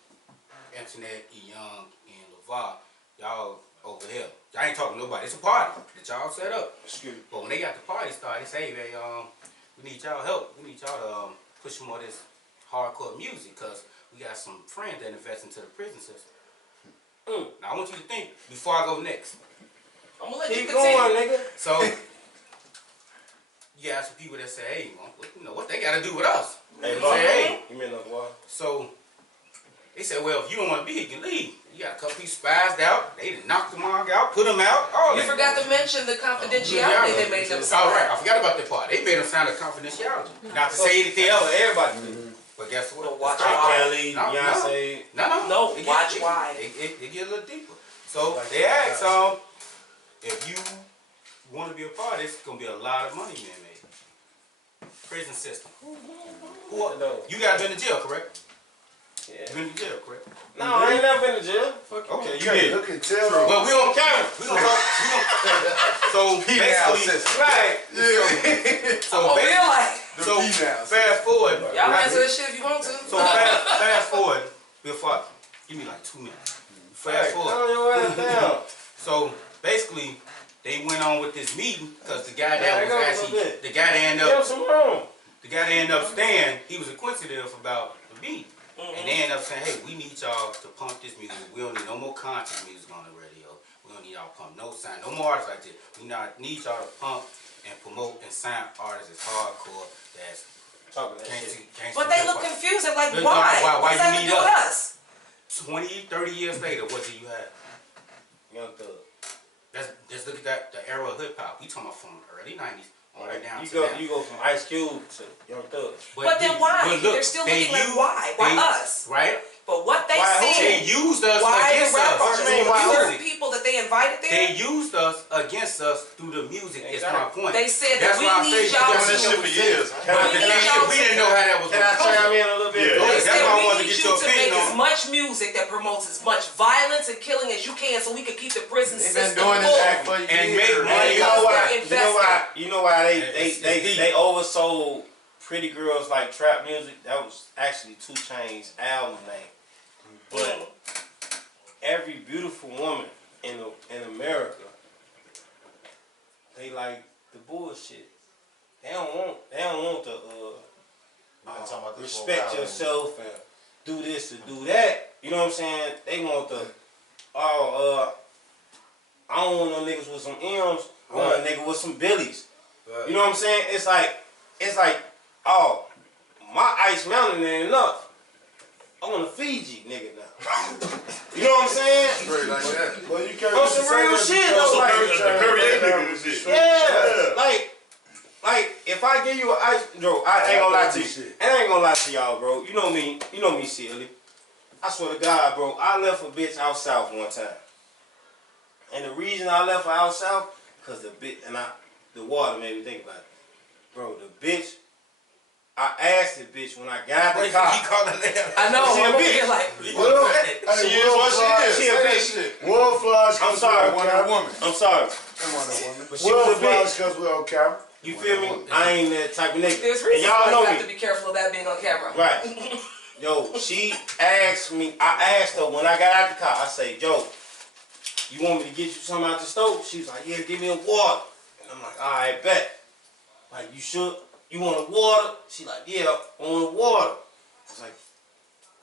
Antoinette, Young, and LeVar, y'all over here. Y'all ain't talking to nobody. It's a party that y'all set up. But when they got the party started, they say, hey, we need y'all help. We need y'all to push more of this hardcore music because we got some friends that invest into the prison system. Now I want you to think before I go next. I'm gonna let you keep continue. going, nigga. So you got some people that say, hey, you know what they got to do with us? Hey, you mean LeVar? So they said, well, if you don't want to be here, you can leave. You got a couple people spazzed out. They done knocked them all out, put them out. You forgot to mention the confidentiality they made them sign. All right, I forgot about that part. They made them sign a confidentiality. Not to say anything else. Everybody. But guess what? So watch why. Kelly, Beyonce. No. Watch why. It get a little deeper. So they asked, if you want to be a part, it's going to be a lot of money being made. Prison system. You guys been to jail, correct? Yeah. You been to jail, correct? No, I ain't never been to jail. Okay, you did. Look and tell. But we on camera. We gonna talk. So basically, right. So fast forward. Y'all answer this shit if you want to. So fast forward. Before, give me like 2 minutes. Fast forward. So basically, they went on with this meeting because the guy that was actually the guy that ended up staying. He was inquisitive about the meeting. And they end up saying, hey, we need y'all to pump this music. We don't need no more conscious music on the radio. We don't need y'all to pump no sign, no more artists like this. We need y'all to pump and promote and sign artists as hardcore that's gangsta. But they look confused. They're like, why? What does that have to do with us? 20, 30 years later, what do you have? Young Thug. Just look at that, the era of hip hop. We talking about from the early 90s. All right, down you go from Ice Cube to Young Thug. But then why? They're still looking like why? Why us? Right? But what they They said. used us why against us. What you mean, why certain people that they invited there? They used us against us through the music. Is my point. They said that we need y'all to. This shit for years. We didn't know how that was going to come. Can I chime in a little bit? They said we need you to make as much music that promotes as much violence and killing as you can, so we can keep the prison system full and make money. You know why they oversold Pretty Girls Like Trap Music? That was actually 2 Chainz's album name. But every beautiful woman in America, they like the bullshit. They don't want the respect yourself and do this and do that. You know what I'm saying? They want the I don't want no niggas with some M's. I want a nigga with some Billies. You know what I'm saying? It's like, oh, my Ice Mountain ain't enough. I want a Fiji nigga now. You know what I'm saying? Straight like that. Well, you can't on some real shit though. Like if I give you an ice, bro, I ain't gonna lie to you. And I ain't gonna lie to y'all, bro. You know me, silly. I swear to God, bro, I left a bitch out south one time. And the reason I left her out south, cause the water made me think about it. Bro, the bitch, I asked the bitch when I got out the car. I know. She a bitch. She is what she is. She a bitch. World flies. I'm sorry. I'm sorry. But she was a bitch because we're on camera. You feel me? I ain't that type of nigga. There's reasons why you have to be careful of that being on camera. Right. Yo, she asked me. I asked her when I got out the car. I say, Joe, you want me to get you something out the stove? She was like, yeah, give me a water. And I'm like, all right, bet. Like, you should. You want a water? She like, yeah, I want a water. I was like,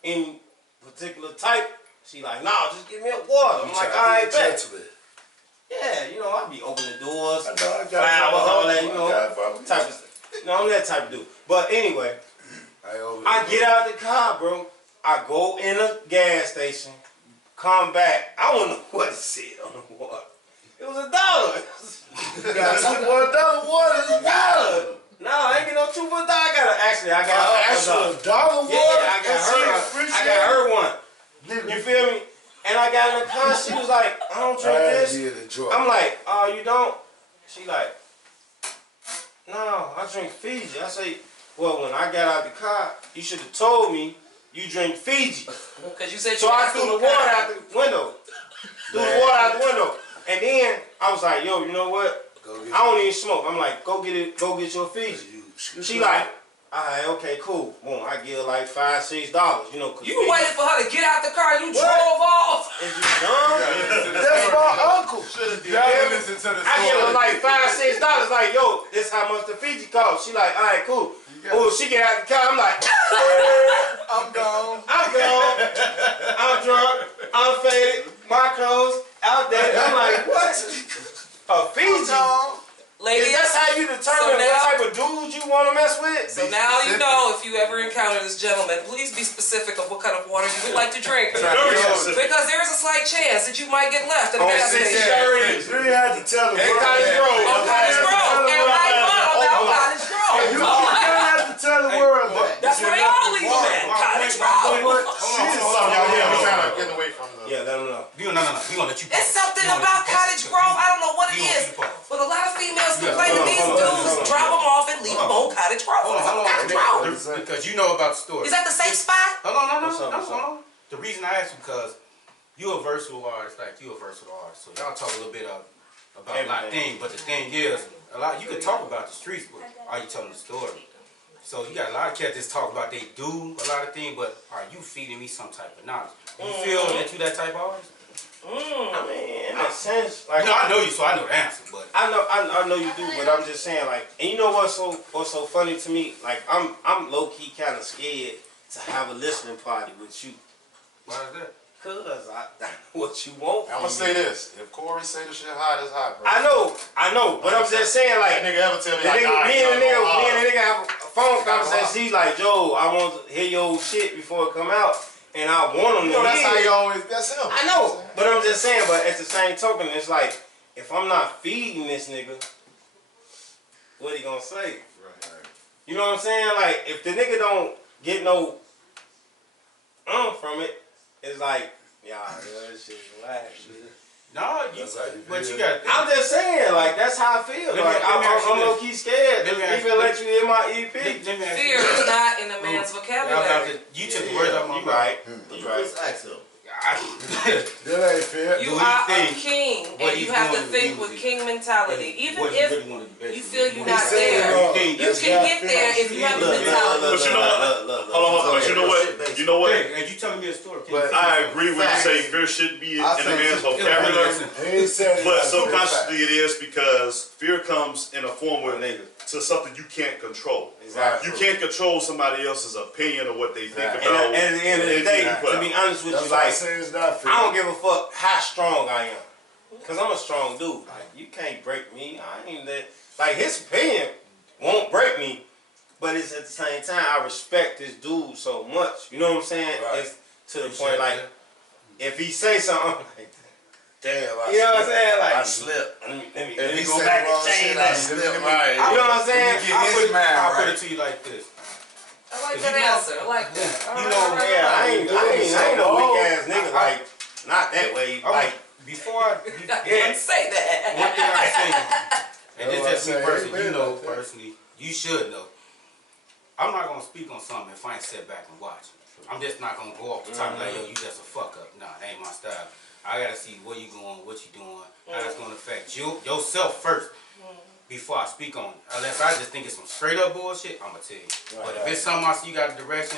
any particular type? She like, nah, just give me a water. I'm like, all right, bet. Gentleman. Yeah, you know, I be opening doors, I know, I got flowers, all that, you know, type type of stuff. No, I'm that type of dude. But anyway, I get out the car, bro. I go in a gas station, come back. I don't know what it said on the water. It was $1. You got $2 for $1 water. $1. No, I ain't get no $2 for $1. I got actual $1 water. Yeah, I got her one. You feel me? And I got in the car. She was like, I don't drink this. I'm like, oh, you don't? She like, no, I drink Fiji. I say, well, when I got out the car, you should have told me you drink Fiji. Because you said so I threw the water out the window. And then I was like, yo, you know what? I don't even smoke. I'm like, go get your Fiji. She like, alright, okay, cool. Boom, I give her like $5, $6, you know. You waited for her to get out the car and you drove off. Is you dumb? That's my uncle. Listen to the story. I give her like $5, $6, like, yo, this how much the Fiji cost. She like, alright, cool. Oh, she get out the car, I'm like, I'm gone. I'm drunk, I'm faded, my clothes out there. I'm like, what? A Fiji? Ladies, that's how you determine what type of dudes you want to mess with? So now you know if you ever encounter this gentleman, please be specific of what kind of water you would like to drink. Because there is a slight chance that you might get left at a gas station. You had to tell him. Cottage Grove. Cottage Grove. And right now, Cottage Grove. You don't have to tell the world. That's where they all leave at. Cottage Grove. Y'all hear me kind of getting away from the... Yeah, let them know. No. We gonna let you. It's something about Cottage Grove. I don't know what it is, but a lot of females complain that these dudes drop them off and leave them on Cottage Grove. Cottage Grove. Because you know about the story. Is that the safe spot? Hold on. The reason I asked you because you're a versatile artist, So y'all talk a little bit about a lot of things, but the thing is, you can talk about the streets, but are you telling the story? So you got a lot of cats that talk about they do a lot of things, but are you feeding me some type of knowledge? You feel that you that type of artist? I mean, in a sense, like I know you, so I know the answer. But I know you do, but I'm just saying, like, and you know what's so funny to me? Like, I'm low key kind of scared to have a listening party with you. Why is that? Cause I know what you want. I'm gonna say this: if Corey say the shit hot, it's hot, bro. I know, but I'm just saying, like, that nigga ever tell me, me and the nigga have a phone conversation. She's like, Joe, I want to hear your shit before it come out. And I want him to that's hear. how you always, that's him. I know, but I'm just saying, but at the same token, it's like, if I'm not feeding this nigga, what he gonna say? Right. You know what I'm saying? Like, if the nigga don't get no from it, it's like, that shit whack. No, but you got. I'm just saying, like, that's how I feel. Like, I'm low key scared. Even let you hear my EP. Fear is not in a man's vocabulary. You took the words out my mouth. You right. That ain't fair. You are a king, and you have to think with king mentality. Even if you feel you're not there, you can get there if you have the mentality. But you know what? Hold on. You know what? And you telling me a story. I agree with you saying fear shouldn't be in a man's vocabulary. But subconsciously it is because fear comes in a form to something you can't control. Exactly. You can't control somebody else's opinion of what they think about. And at the end of the day, to be honest with you, like, I don't give a fuck how strong I am. Because I'm a strong dude. Like, you can't break me. I ain't that. Like, his opinion won't break me. But it's at the same time, I respect this dude so much. You know what I'm saying? Right. It's to the point, like, if he say something, I'm like, damn, you know what I'm saying? Like, I slipped. Let me go back and change that shit. Right. You know what I'm saying? I'll put it to you like this. I like that answer. I like that. You know, I ain't no weak ass nigga. Like, not that way. Like, before I didn't say that. One thing I say, and this just me personally, you know personally, you should know. I'm not gonna speak on something if I ain't sit back and watch. I'm just not gonna go off the top like, yo, you just a fuck up. Nah, that ain't my style. I gotta see where you going, what you doing, how that's gonna affect yourself first before I speak on it. Unless I just think it's some straight up bullshit, I'ma tell you. But if it's something I see you got a direction,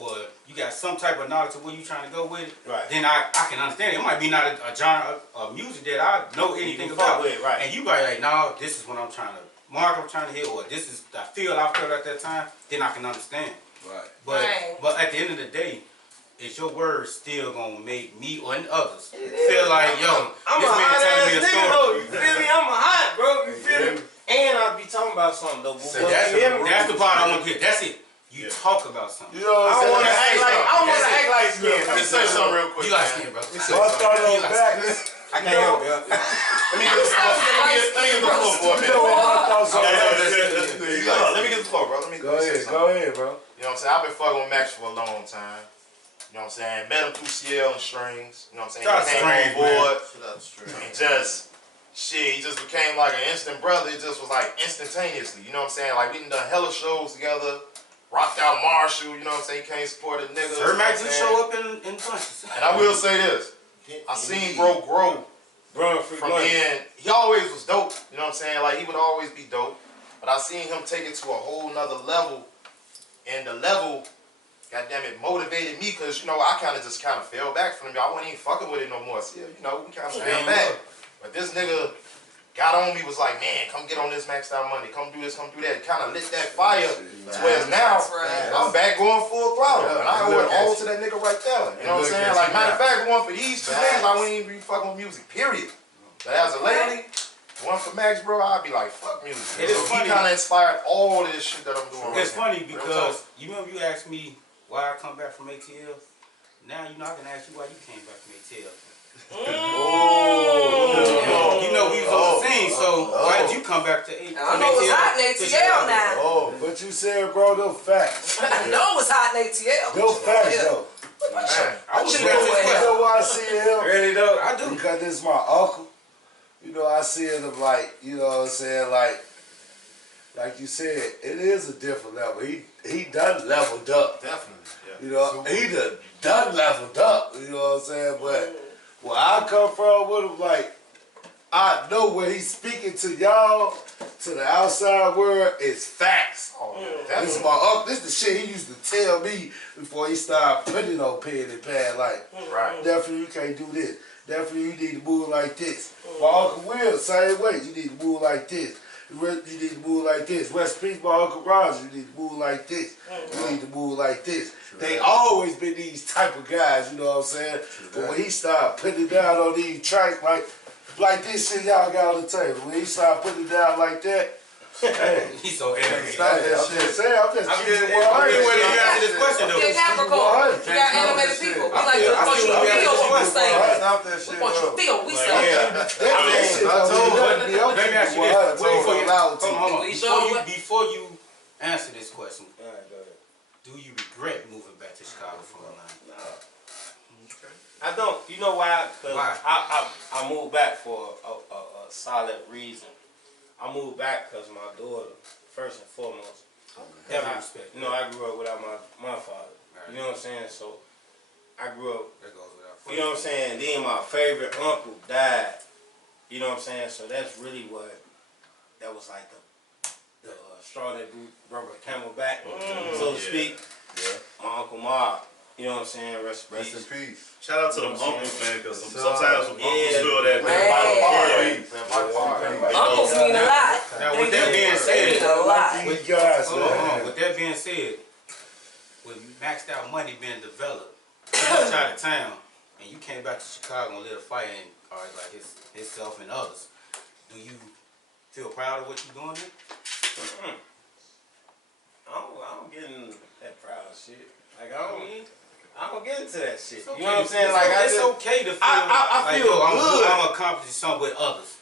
or you got some type of knowledge of where you trying to go with it, then I can understand it. It might be not a genre of music that I know anything about. And you might like, no, this is what I'm trying to mark, I'm trying to hit, or this is the feel I felt at that time, then I can understand. But at the end of the day, is your words still gonna make me or others feel like, yo, I'm this a man hot telling ass me a nigga story? though, you feel me? I'm a hot, bro, you feel me? And I be talking about something though. So that's the part I want to hear. That's it. You talk about something. You know I what I'm don't want to saying? act like skin. Let me say something real quick. You like man. skin, bro. So I thought on back. I can't help it. Let me get the floor. Let me get the floor for a You know minute. what my thoughts on that? Let me get the floor, bro. Let me say something. Go ahead, bro. You know what I'm saying? I've been fucking with Max for a long time. You know what I'm saying? Met him through CL and Strings. You know what I'm saying? Shout out He came Strings, on board. man. And just, shit, he just became like an instant brother. It just was like instantaneously. You know what I'm saying? Like we done hella shows together. Rocked out Marshall. You know what I'm saying? He came support a nigga. Her Max do show up in bunches. And I will say this. I seen bro grow from being, he always was dope. You know what I'm saying? Like he would always be dope. But I seen him take it to a whole nother level. And the level, goddamn it, motivated me because, you know, I kind of fell back from him. I wasn't even fucking with it no more. So, you know, we kind of fell back. But this nigga got on me, was like, man, come get on this maxed out money. Come do this, come do that. Kind of lit that fire to where now I'm back going full throttle. And I owe it all to that nigga right there. You know what I'm saying? Like, matter of fact, one for these two niggas, I wouldn't even be fucking with music, period. But as of lately, one for Max, bro, I'd be like, fuck music. It is So funny. he kind of inspired all of this shit that I'm doing It's right funny now. because you remember you asked me why I come back from ATL. Now you know I can ask you why you came back from ATL. You know we was on the scene, so why did you come back to ATL? I know it's hot in ATL now. Oh, but you said, bro, those facts. I know it's hot in ATL. Those facts, though. I was You back know to what? You know why I see him? Really though? I do. Because this is my uncle. You know, I see him like, you know what I'm saying, like you said, it is a different level. He done leveled up. Definitely, yeah. You know, he done leveled up. You know what I'm saying? But where I come from with him, like, I know when he's speaking to y'all, to the outside world, it's facts. Oh, yeah, This is my uncle. This is the shit he used to tell me before he started putting it on pen and pad. Like, right. definitely you can't do this. Definitely you need to move like this. My Uncle Will, same way. You need to move like this. You need to move like this. West Peace, my Uncle Roger, you need to move like this. You need to move like this. They always been these type of guys, you know what I'm saying? But when he started putting it down on these tracks, like this shit y'all got on the table, when he started putting it down like that, hey, He's so angry. I'm just saying, I'm just keeping it I'm 100. getting ready to answer this question though. You're Capricorn. You got animated people. We like to watch you feel what we say. Stop that shit. What you feel, we say. That shit don't mean nothing to me. I'm Let me ask you keeping it this. 100. Wait for you. Hold We on. sure Before you answer this question, Alright, go ahead. do you regret moving back to Chicago from Atlanta? I don't. You know why? Because Why? I moved back for a solid reason. I moved back because my daughter, first and foremost. Heavy I, respect. you know, I grew up without my father. You know what I'm saying? So I grew up. That goes without. You know what I'm saying? Then my favorite uncle died. You know what I'm saying? So that's really what. That was like the straw that broke the camel back, so to speak. Yeah. My Uncle Mark. You know what I'm saying? Rest in peace. Shout out to them uncles, man, because sometimes uncles feel that Uncles mean a lot. Now, with that being They said, mean a lot. We guys, hold man. on. With that being said, with maxed out money being developed, much out of town, and you came back to Chicago and lit a fire in, like himself and others, do you feel proud of what you're doing here? I don't get into that proud shit. Like I don't get into that shit. You know what I'm saying? Like it's okay to feel. I feel good. I'm accomplishing something with others.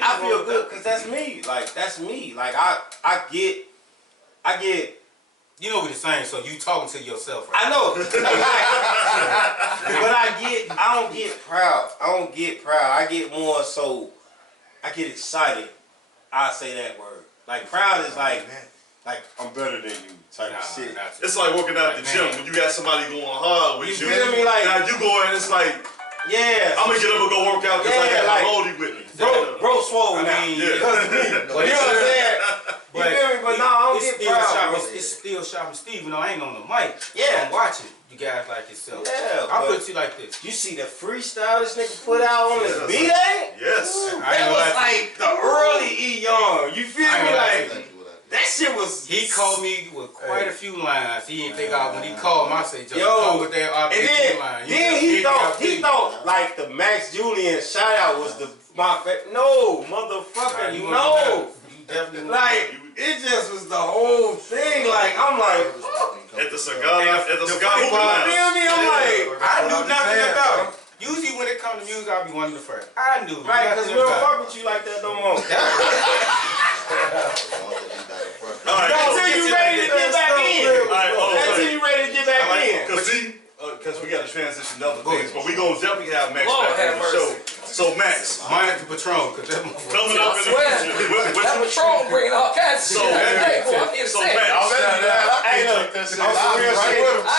I feel good because that's me. Like that's me. Like I get. You know what you're saying, so you talking to yourself, right? I know. But I don't get proud. I get more so, I get excited. I say that word. Like proud is like I'm better than you type of shit. It's like working out at the gym when you got somebody going hard with you. You feel me? Like now you go in, it's like, yeah. I'm gonna get up and go work out because I got my Moldy with me. Bro swole now. Because of me. But you know what I'm saying? You feel me? But no, I don't get proud. It's still Shopping Steve, and I ain't on the mic. Yeah. I'm watching you guys like yourself. Yeah. I'll put you like this. You see the freestyle this nigga put out on his B-Day? Yes. That was like the early E Young. You feel me? Like That shit was. He called me with quite a few lines. He didn't think I when he called him. I said, "Yo, come with that RPG line." Then he thought like the Max Julian shout out was my favorite. No, motherfucker, no. You definitely like it just was the whole thing. Like I'm like at the cigar, I'm like I knew nothing about it. Usually when it comes to music, I'll be one of the first. I knew. Right, because we don't fuck with you like that no more. Until you ready to get back in. Until you ready to get back in. Because we got to transition to other things, but we gonna definitely have Max back on the show. So Max, minus the Patron, because that coming up in the future. That Patron bringing all kinds of shit. So Max, I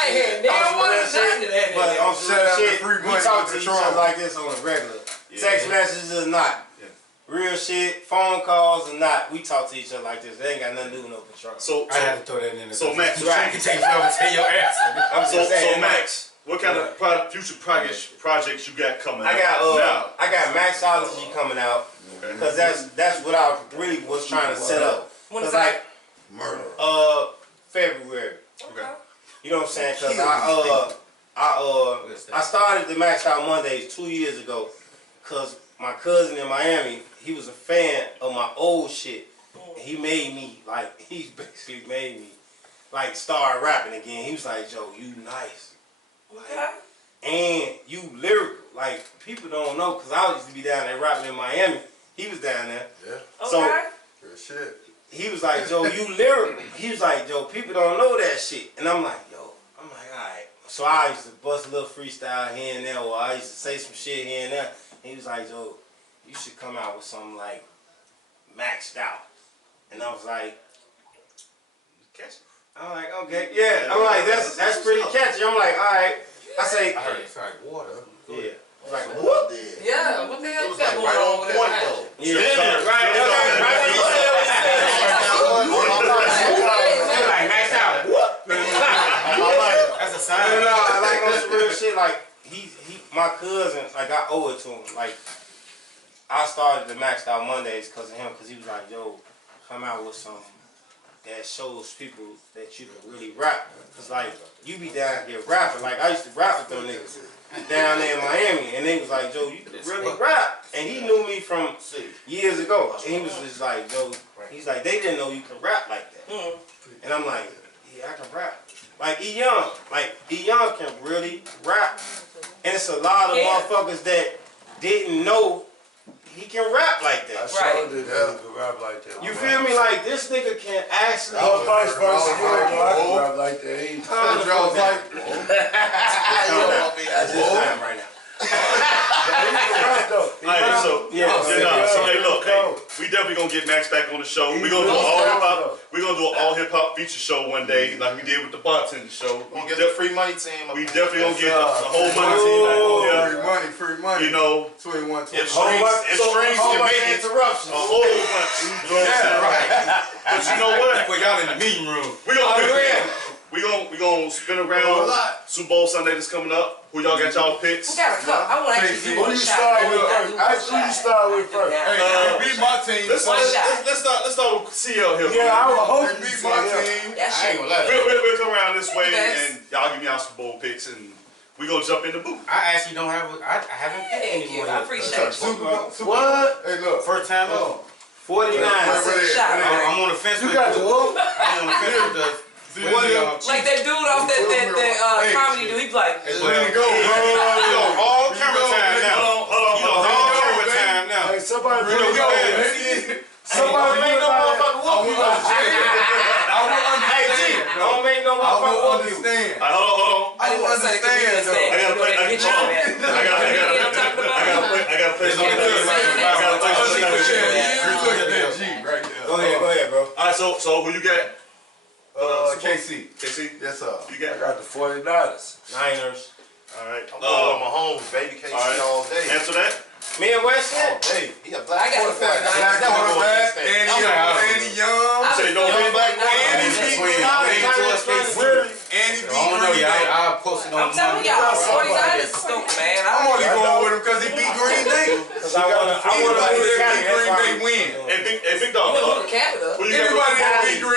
ain't had never one of that. But on some shit, we talk to each other like this on a regular. Text messages or not. Real shit, phone calls or not, we talk to each other like this. They ain't got nothing to do with no Patron. So I had to throw that in there. So Max, right. You can take your ass. So Max, what kind of future projects you got coming? I got Maxology coming out because that's what I really was trying to set up. When is that? February. Okay. You know what I'm saying? Because I started the Maxed Out Mondays 2 years ago because my cousin in Miami, he was a fan of my old shit. And he made me, like, he basically made me, like, start rapping again. He was like, Joe, you nice. Like, and you lyrical. Like, people don't know because I used to be down there rapping in Miami. He was down there. Yeah. So, good shit. he was like, Joe, you lyrical. He was like, Joe, people don't know that shit. And I'm like, alright. So I used to bust a little freestyle here and there, or I used to say some shit here and there. And he was like, Joe, you should come out with something like Maxed Out. And I was like, catchy. I'm like, okay, yeah. I'm like, that's pretty catchy. I'm like, alright. I say, it's like water. Yeah. Like, what? Yeah, what the hell you got going on with that? Yeah, right. Like, Maxed Out. What? That's a sign. No, I like on some real shit. Like, my cousin, like, I owe it to him. Like, I started the Maxed Out Mondays because of him, because he was like, yo, come out with something that shows people that you can really rap. Because, like, you be down here rapping. Like, I used to rap with them niggas down there in Miami. And they was like, Joe, you can really rap. And he knew me from years ago. And he was just like, Joe, he's like, they didn't know you could rap like that. And I'm like, yeah, I can rap. Like, E Young can really rap. And it's a lot of motherfuckers that didn't know he can rap like that. I did that. He can rap like that. You feel me? Like, this nigga can actually vice versa. I can rap like that. He That's his time right now. So hey, look, we definitely gonna get Max back on the show. We're gonna do an all hip hop feature show one day, like we did with the bartender show. We get the free money team. We definitely gonna get the whole money team back on here. Free money. You know, 21. If strings can make interruptions. A whole bunch. You know what I'm saying? Right. But you know what? Put y'all in the meeting room. We gonna spin around. Super Bowl Sunday that's coming up. Who y'all got y'all picks? Who got a cup? I want to actually Who you start with first? Hey, beat my team. Let's start with CL here. Yeah, I would hope beat my team. That shit. We'll come around this way and y'all give me y'all Super Bowl picks and we gonna jump in the booth. I actually don't have I haven't picked Thank you. anyone I yet. appreciate you. What? Hey, look. First time ever. 49. I'm on the fence with You got the whoop? I'm on the fence with the Like that dude off that comedy dude, he be like, Let it go, all camera time now. Hold on. All camera time now. Hey, somebody Let it go, baby. Somebody make no motherfucker whoop you. I will understand. Don't make no I motherfucker will whoop you. understand. Hold on. I will understand, though. I gotta play. I gotta play something. Go ahead, bro. All right, so who you got? KC. You Yes, sir. got? I got the 49ers. Niners. All right. I'm going with Mahomes, baby. KC all day. Answer that. Me and West All day. He a black I got the quarterback. 49ers. Black quarterback. Andy Young. Say no Young black Andy quarterback. Andy beat I don't know, Green Bay. I posted on I'm telling y'all, 49ers is stupid, man. I'm only going with him because he beat Green Bay. Because I want to Anybody that beat Green Bay win. Hey, big dog. You went to Canada. Who you got? Anybody that beat Green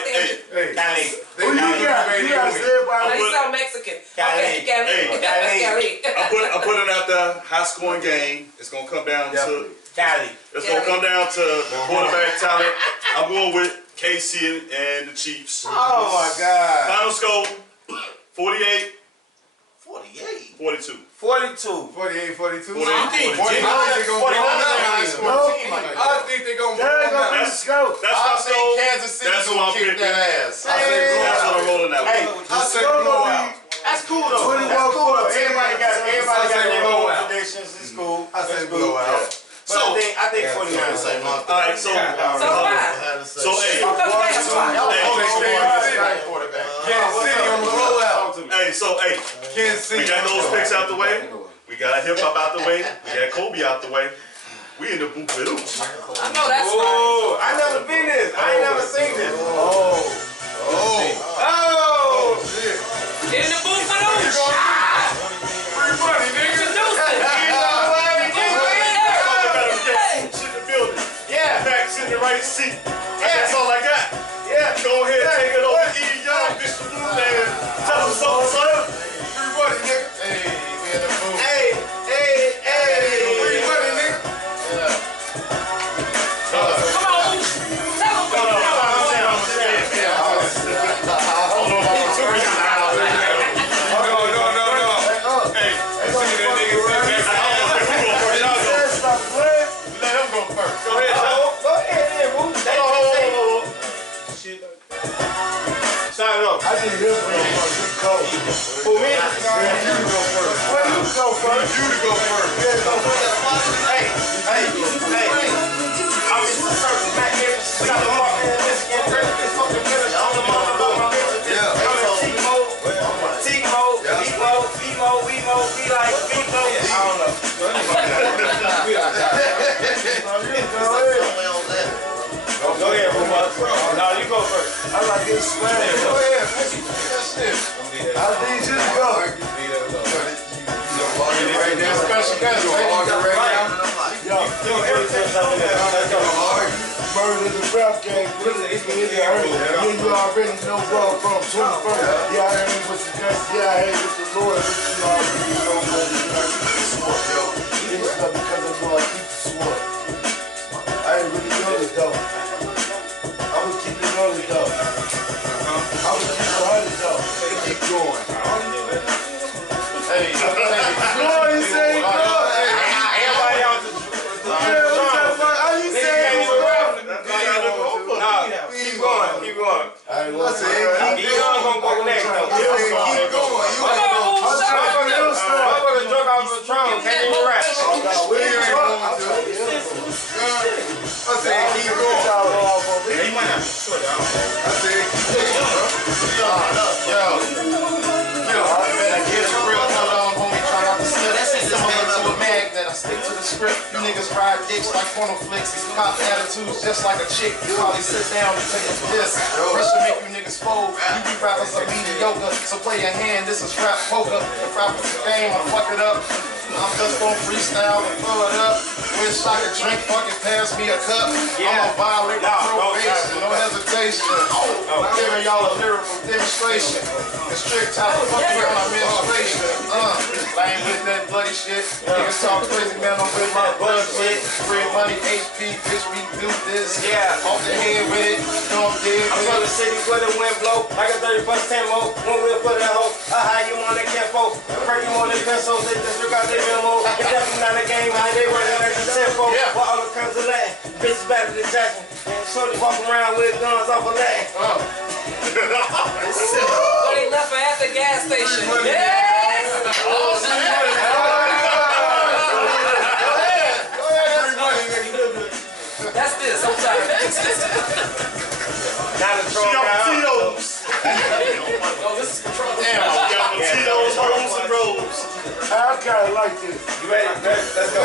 Cali. Who you got? You got everybody. You sound Mexican. Cali. Okay, Cali. I'm putting out the high scoring game. It's gonna come down to Cali. It's gonna come down to the quarterback talent. I'm going with KC and the Chiefs. Oh my God. Final score 48. 48. 42. 48, 42. 42. I think they're gonna That's my score. Kansas City That's gonna what I'm kick picking. that ass. That's what I'm rolling out. Hey, I say blowout. that's cool though. That's cool though. Everybody got their own predictions. It's cool. I say blowout. But I think 49. Alright, so hey, Kansas City on the blowout. hey, Kansas City. we got those picks out the way. We got hip hop out the way. We got Kobe out the way. We in the booth with Ooch. I know that's right. Oh, I never been this. I ain't never seen this. Oh, Shit. In the booth for those. Free money, nigga. Introduce it. Shit in the building. yeah. Back in the right seat. That's all I got. Yeah. Go ahead, take it over. E Young, Mr. Blue Man. Tell them something, son. Free money, nigga. Hey, we in the booth. Hey. Free money, nigga. Come on, Ooch. Tell them what you I think this one is cold. For me? Yeah, you to go first. Well, you go first. You to go first. Yeah, go first. Hey. I'm just a certain Mac Davis. Got the mark in this again. This fucking finish. I'm the mother of my bitch. Yeah. I'm in T-Mode, be like B-Mo. I don't know. Go ahead, Booba. No, you go first. I like this swag. Go ahead. That's it. I think you just go. Right now, special guest. Yo, everything's up in there. Murder the rap game. Yeah, you already know where I'm from. 21st. Yeah, I ain't with the guys. Yeah, I ain't with the Lord. You already know what it is. Sword, yo. It's not because I know I keep the sword. I ain't really know this though. I'm gonna keep it on it though. I'm gonna keep it 100 though. Keep going. Hey, No, you say go. Everybody out the How you say it? Keep going. I ain't gonna say Keep gonna go next though. Keep going. You Come on, Ooch. Motherfucker drunk off the throne. Can't even rap. I said keep going. Yeah, you might have to sort it out. I said keep going. yo, I better get a real hold on, homie. Try not to slip. That's similar to a magnet. I stick to the script. You niggas ride dicks like porno flicks. Cop attitudes just like a chick. You probably sit down and take a piss. Pressure make you niggas fold. You be rappers are mediocre. So play your hand. This is rap poker. If rap is a game, I fuck it up. I'm just gonna freestyle and throw it up. Wish I could drink, fucking pass me a cup. I'ma violate my probation, no hesitation. I'm giving y'all a lyrical demonstration. The strict type of fucking with my administration. Lame with that bloody shit. Niggas talk crazy, man, I'm with my budget. Free money, HP, bitch, we do this. Yeah. Off the head with it, know I'm dead I'm with from it. the city where the wind blow like a 30-plus tempo. One wheel for that hoe. I hide you on that campo. Break you on the pencil. They disregard their memo. It's definitely not a game. How they running at the tempo. While all the comes to Latin. Bitches better than Jackson. And shorty walk around with guns off of Latin. So they left her at the gas station. Yes! That's this. I'm sorry. Now the throne down. Oh, this is control. Damn, Tito's, hoes, and robes. I kinda like this. You ready? Let's go.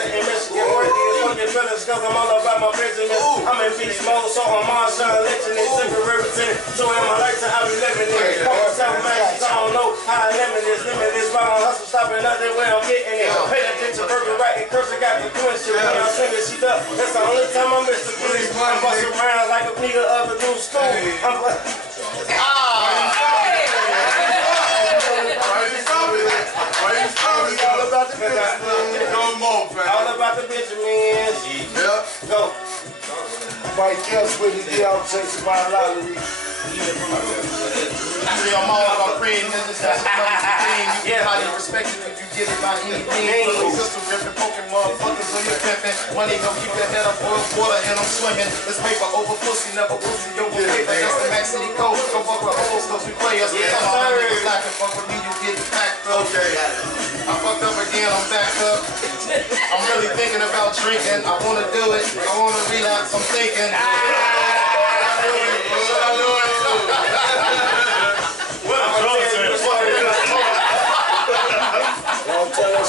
In Michigan, worthy as fucking feelings, cause I'm all about my business. I'm in beast mode, so I'm on shine, legend and temporary routine. So in my lifetime, I be living it. Self-made, so I don't know how I limitless, by my hustle, stopping nothing when I'm getting it. Pay that bitch a burger right and curse, I got the twin shit. When I'm singing, she up. That's the only time I miss the else with it, yeah, I'm chasing my lottery. I'm all about praying, niggas, that's the money to gain. You get how you respect it if you get it by any means. Pistol gripping, poking motherfuckers when you're pimping. Money gon' keep your head up, boil water, and I'm swimming. This paper over pussy, never pussy over paper. That's the Max City code. Go fuck with hoes, cause we play us. Yeah, all my niggas laughing, fuck with me, you get packed up. Okay. I fucked up again, I'm back up. I'm really thinking about drinking. I wanna do it, I wanna relapse, I'm thinking.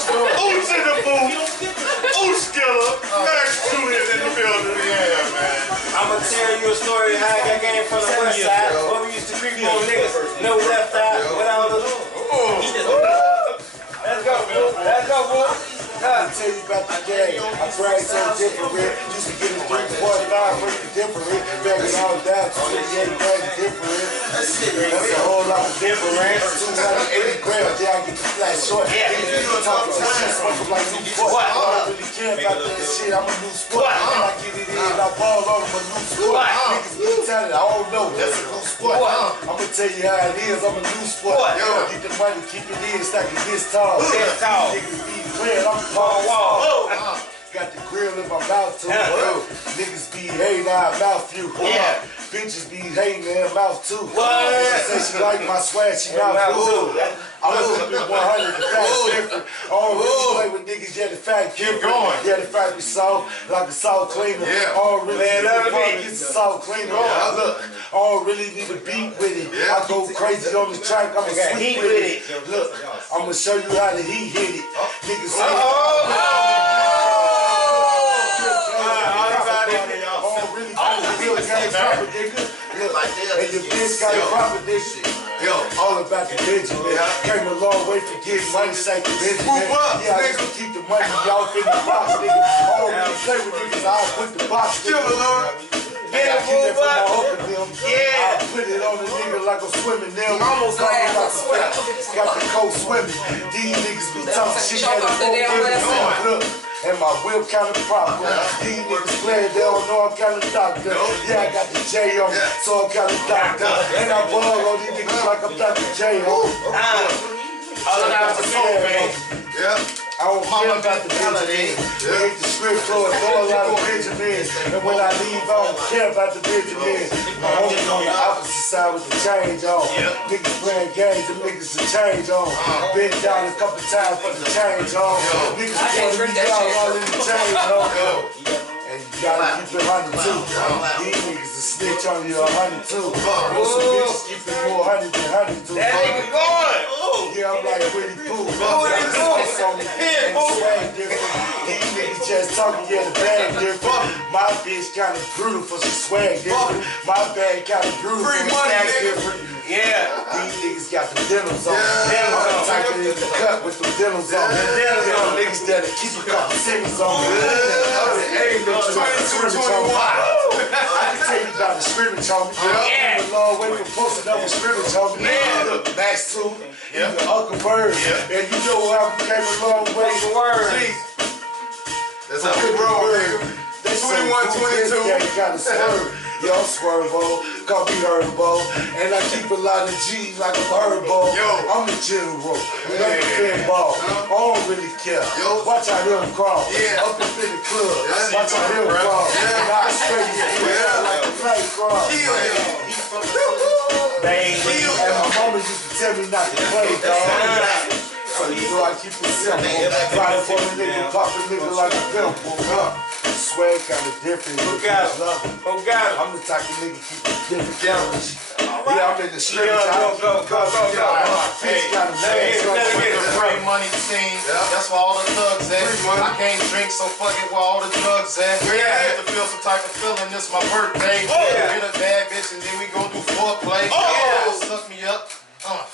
Who's in the booth? Who's killer? Max Julian in the building. Yeah, man. I'ma tell you a story how I got game from the west side. Where we used to creep on niggas, no left eye, without a Let's go, boo. Let's go, boo. I'll tell you about the game. I brag so different. Used to get a 3.5 rate different. Back it all down to 28 grams different. That's a whole lot of different. 280 grams. Yeah, I get the flat short. Yeah, you talking to shit, smoking like new sport. I don't really care about that shit. I'm a new sport. I get it in, I ball on, I'm a new sport. Niggas be telling, I don't know. That's a new sport. I'm gonna tell you how it is. I'm a new sport. Get the money, keep it in, stack it this tall. Niggas be playing, I'm Paul Wall. Got the grill in my mouth too. Niggas be hating, I mouth you. Bitches be hating in their mouth too. Say she like my swag, she mouth too. I'm gonna keep it 100, the fact's different. I don't really play with niggas, yeah, the fact keep going. Yeah, the fact be soft, like a salt cleaner. I don't really need a fuck, it's a salt cleaner. Look, I don't really need a beat with it. I go crazy on the track, I'm a sweet with it. Look, I'm gonna show you how the heat hit it. Niggas say and your bitch got a proper nigga. All about the Benjamin. Came a long way from getting money, say the Benjamin. Yeah, I just keep the money off in the box, nigga. I don't really play with niggas, I'll put the box, nigga. I keep that from my hook of them. I put it on the nigga like I'm swimming them. Almost glad I'm swimming. Got the cold swimming. These niggas be talking shit at the look. And my whip kind of proper. These niggas playing, they don't know I'm kind of doctor. Yeah, I got the J on me, so I'm kind of doctor. And I ball on these niggas like I'm Dr. J on. All about the soul, man. I don't care about the Benjamin. They hate the script floor, throw a lot of Benjamins. And when I leave, I don't care about the Benjamins. My homie on the opposite side with the change on. Niggas playing games, the niggas to change on. Been down a couple times for the change on. Niggas want me down all in the change on. And you gotta keep it 100 too. These niggas a snitch on you 100 too. Most bitches keep it more 100 than 100 too. That nigga going. Yeah, I'm like Winnie Pooh. Swag different. These niggas just talking, yeah, the bag different. My bitch kinda brutal for some swag different. My bag kinda brutal for some stack different. Yeah. These niggas got the denims on. I'm typing in the cut with the denims on. Niggas that'll keep a couple seconds on me. Hey, look, 22, 21. I can tell you about the scrimmage, homie. Yeah. A long way from posting up with scrimmage, homie. Look, Max 2, even Uncle Bird. And you know how we came a long way. That's how we roll, nigga. 21, 22. Yeah, you gotta swerve. Yo, I'm swervo, call me Herbo. And I keep a lot of G's like a Herbo. I'm the general, like a pinball. I don't really care. Watch out him crawl. Up in the club. Watch out him crawl. And I straight like a play crawl. And my mama used to tell me not to play, dog. So you know I keep it simple. Ride for the nigga, pop a nigga like a pimple. Swag kinda different. Look out. I'm the type of nigga keep it different cameras. Yeah, I'm in the street. Go. Free money team. That's where all the thugs at. I can't drink, so fuck it where all the drugs at. I get to feel some type of feeling. This my birthday. Get a bad bitch and then we gon' do foreplay. Suck me up.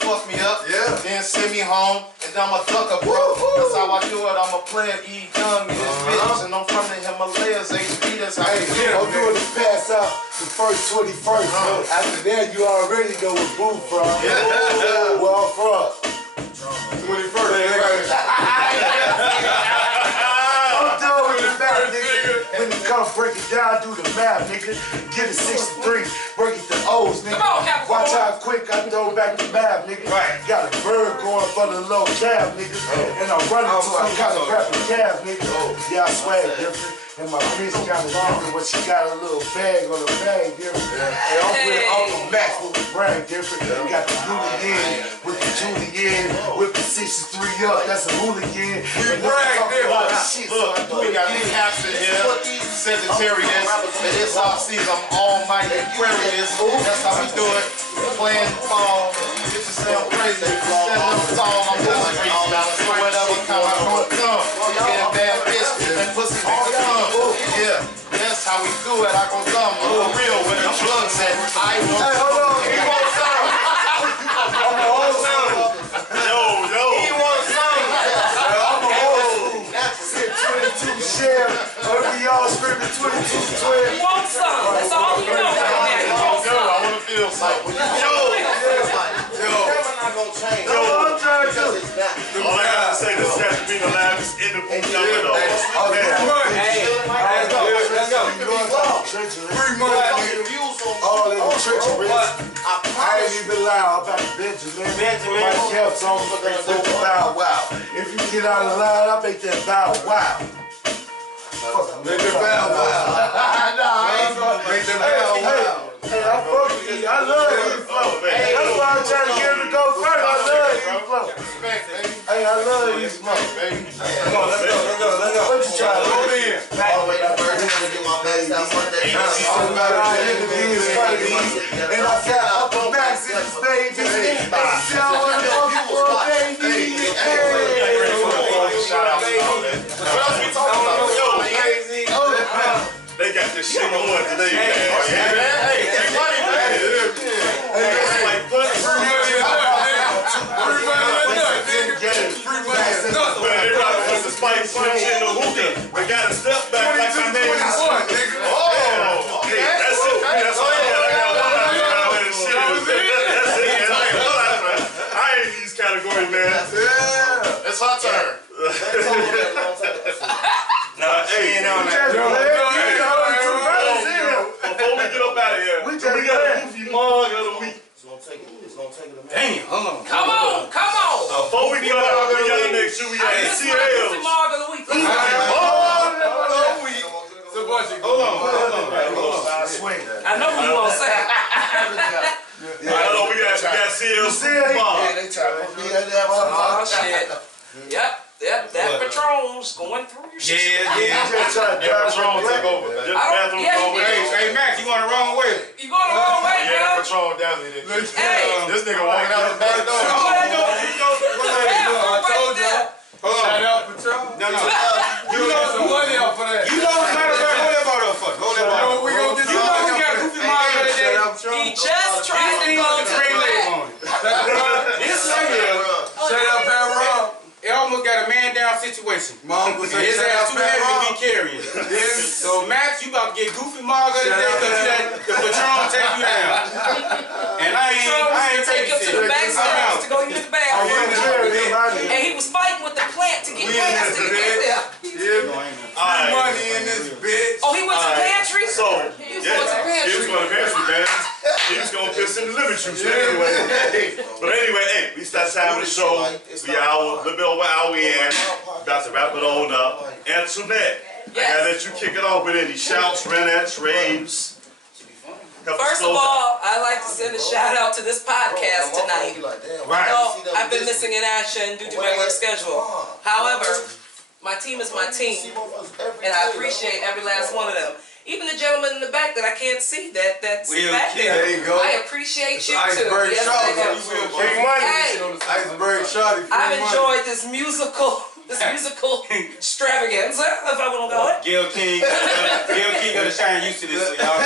Fuck me up, then send me home, and I'm a ducker, bro. That's how I do it. I'm a player, E young in this bitch, and I'm from the Himalayas, HB. That's how you do it. I'm doing the pass out the first 21st. After that, you already know where Boo from. Where I'm from. 21st. I'm done with the back, nigga. When it comes break it down, do the math, nigga. Get it 63, break it to O's, nigga. Come on, Capricorn. Watch how quick I throw back the math, nigga. Right. Got a bird going for the low cab, nigga. And I'm running till I kind of grab the cab, nigga. Yeah, I swag different. And my bitch got a different, but she got a little bag on the bag different. And I'm with Uncle Max with the brand different. Got the Julian with the Julian, with the 63 up, that's a hooligan. We brag different. Shit, Look, we got these caps in here. Sagittarius. And this off season, I'm almighty Aquarius. That's how we do it. Playing ball. Get yourself crazy. Setting up the tall. I'm just street balance. So whatever come, I know it come. Get a bad bitch and pussy make it come. Yeah, that's how we do it. I go dumb. For real, when the drugs at. I want hey, hold on. He wants some. I'm a old school. Yo. He wants some. I'm a old school. 22 share. We all screaming 22 12. You want some? That's all you know right now. You want Yo, some? I want to feel something. I'm trying to. All I gotta say, this has to be the last independent number, though. Let's go. All in the treachery. I ain't even lie about Benjamin. Mike Kelps on the Bow Wow. If you get out of line, I make that Bow Wow. Make the Bow Wow. Make the Bow Wow. Hey, I fuck with you. I love you, flow. That's why I'm trying to get him to go first. I love you, flow. Hey, I love you, flow. Come on, let's go. What you trying to do? And I got Uncle Max in this baby. And see I want to fuck for a baby. Shout out to all that. What else we talking about? Yo, crazy. They got this shit on today, man. Yeah, man. Hey, get money, man. It's like free money and nothing. Man, they rockin' with the spice punch in the hookah. We got a step back like my name is. Oh, okay. That's it. That's all I got. I got one. That's it. I ain't these categories, man. It's our turn. Hey, before we get up out of here, we got a goofy mug of the week. Damn, hold on. Come on. Before we get out, we gotta make sure we got the This is my CLs. goofy mark of the week. Hold on. I know who you gonna say. I know we got CLs. Oh shit. Yep. That Patron's going through your shit. Yeah. Patron take over, man. Hey, Max, you going the wrong way. You going the wrong way, Yeah, bro. Patron definitely did. Hey. This nigga walking out the back door. Shout out Patron. No. You know some money out for that. You know what's matter about hold that bottle up for? Hold that bottle. We gonna get You know we got goofy mom the other day. He just tried to go to the back. This right here, Shout out Pat Rob. it almost got a man down situation. Mom was And his ass too heavy to be carrying. Yes. So Max, you about to get goofy mom the other day because the Patron take you down. And I ain't Take taking him to the back stairs to go use the bathroom. And he was fighting with the plant to get past to get there. Alright. Money in this bitch. Oh, he went to the pantry? So, He was yeah, going to the he was pantry. going to pantry, man. He was going to piss in the lemon juice anyway. But anyway, hey, we start time of the show. We hour, a little bit over an hour in. About to wrap it on up. Antoinette, I gotta let you kick it off with any shouts, rants, raves. First of all, I'd like to send a shout out to this podcast tonight. Right. No, I've been missing in action due to my work schedule. However, my team is my team, and I appreciate every last one of them. Even the gentleman in the back that I can't see that's back there. There you go. I appreciate you too. Iceberg Yes, shot. I do. Big money. Hey, Iceberg shot. I've enjoyed this musical extravaganza, if I want to call it. Gail King gonna shine used to this, so y'all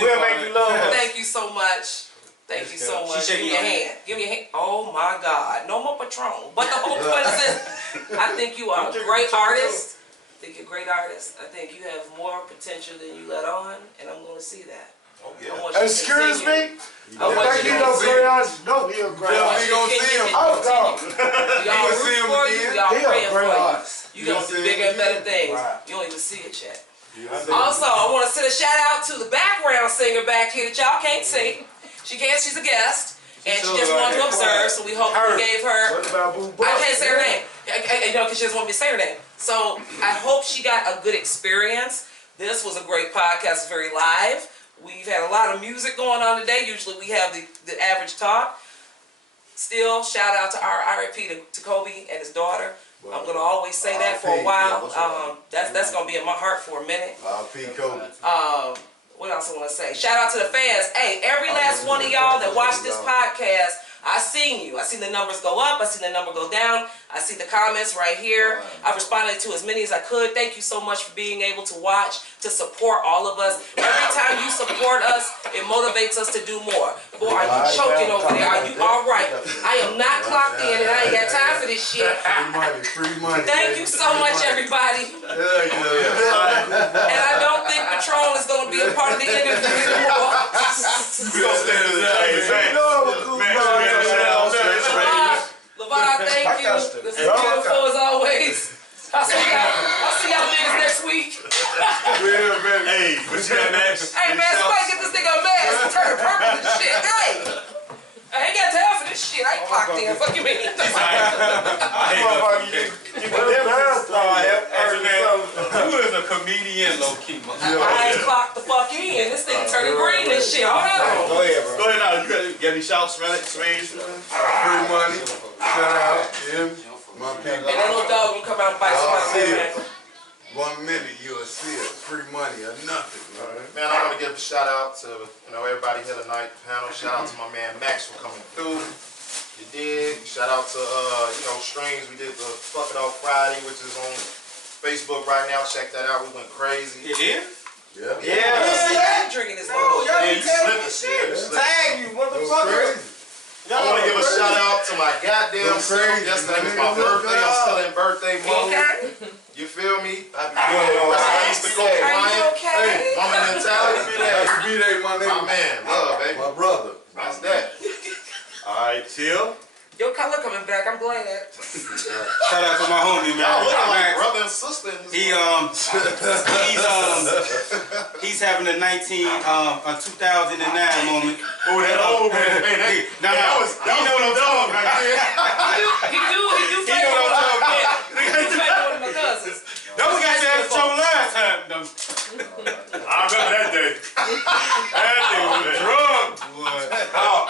We'll make you love her. Thank you so much. Thank you so much. Give me a hand. Give me a hand. Oh my God. No more Patron. But the whole point is this. I think you are a great artist. I think you're a great artist. I think you have more potential than you let on, and I'm going to see that. I want you to Excuse continue. me? I want If you you to know continue. crayons, no, he a great Yeah, artist. we gonna see him. Oh, God. Y'all see root him for you. again. Y'all He a praying great for you. artist. You You're going to do bigger and better things. Right. You don't even see it yet. Also, I want to send a shout out to the background singer back here that y'all can't see. She can't, she's a guest. And she just wanted to observe, so we hope we gave her. I can't say her name. Because she doesn't want me to say her name. So I hope she got a good experience. This was a great podcast, it's very live. We've had a lot of music going on today. Usually we have the average talk. Still, shout out to our RIP to Kobe and his daughter. Well, I'm gonna always say that for a while. That's gonna be in my heart for a minute. RIP Kobe. What else I want to say? Shout out to the fans. Hey, every last one of y'all that watched this podcast, I seen you. I seen the numbers go up. I seen the number go down. I see the comments right here. I responded to as many as I could. Thank you so much for being able to watch, to support all of us. Every time you support us, it motivates us to do more. Boy, are you choking over there? Are you all right? I am not clocked in and I ain't got time for this shit. Free money. Thank you so much, everybody. And I don't think Patron is going to be a part of the interview anymore. We gonna stand LeVar, thank you. This is beautiful as always. I'll see y'all niggas next week. Hey, but you got mask. Hey man, somebody get this nigga a mask and turn it purple and shit. Hey! I ain't got time for this shit. I ain't clocked in. Fuck you mean? You is a comedian, low key. I ain't clocked the fuck in. This nigga turning green and shit. Hold on. Go ahead, bro. Go ahead now. You got any shouts, man? Free money. Shout out to him. My people. And that little dog will come out and bite somebody. 1 minute, you'll see it. Free money or nothing. Man, I want to give a shout out to everybody here tonight, the panel. Shout out to my man Max for coming through. You dig? Shout out to Strings. We did the Fuck It Off Friday, which is on Facebook right now. Check that out. We went crazy. It is? Yeah. Yeah. Drinking this. Oh, y'all be telling shit. Tag you, motherfucker. I want to give a shout out to my goddamn self. Yesterday was my birthday. I'm still in birthday mode. You feel me? I used to go Ryan. Okay? Mama mentality be that. Be there, my nigga. My man, love, baby. My brother. That's that. Alright, chill. Your color coming back, I'm glad. Shout out to my homie, man. Y'all looking like brother and sister in this he's having a 2009 moment. Oh, that old man. Hey, that was what I'm talking about. He do play one of my cousins. That we got to have the trouble last time. I remember that day. That thing was drunk.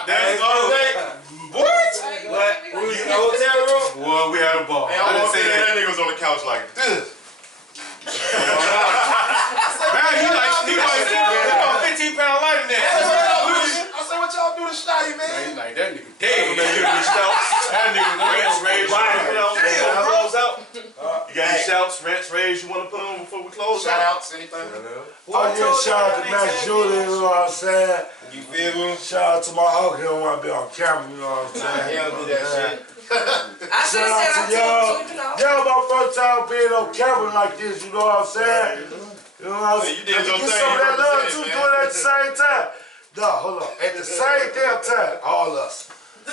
That's all day. What? We was in the hotel room? Well, we had a ball. Hey, I didn't say that nigga was on the couch like this. Man, he like 15-pound lighter than that. I said, what y'all do to Shotty, man? He's like, that nigga dead. That nigga rage. You got any shouts, rants, raves you want to put on before we close? Shout outs, anything? Shout out to Max Julian, you know what I'm saying? You feel me? Shout out to my uncle, he don't want to be on camera, you know what I'm saying? He don't do that shit. I should have said y'all. you know. Y'all, my first time being on camera like this, you know what I'm saying? You know what I'm saying? You did your Get thing, some of that love too, man. do it at the same time. No, hold on. At the same damn time, all us. He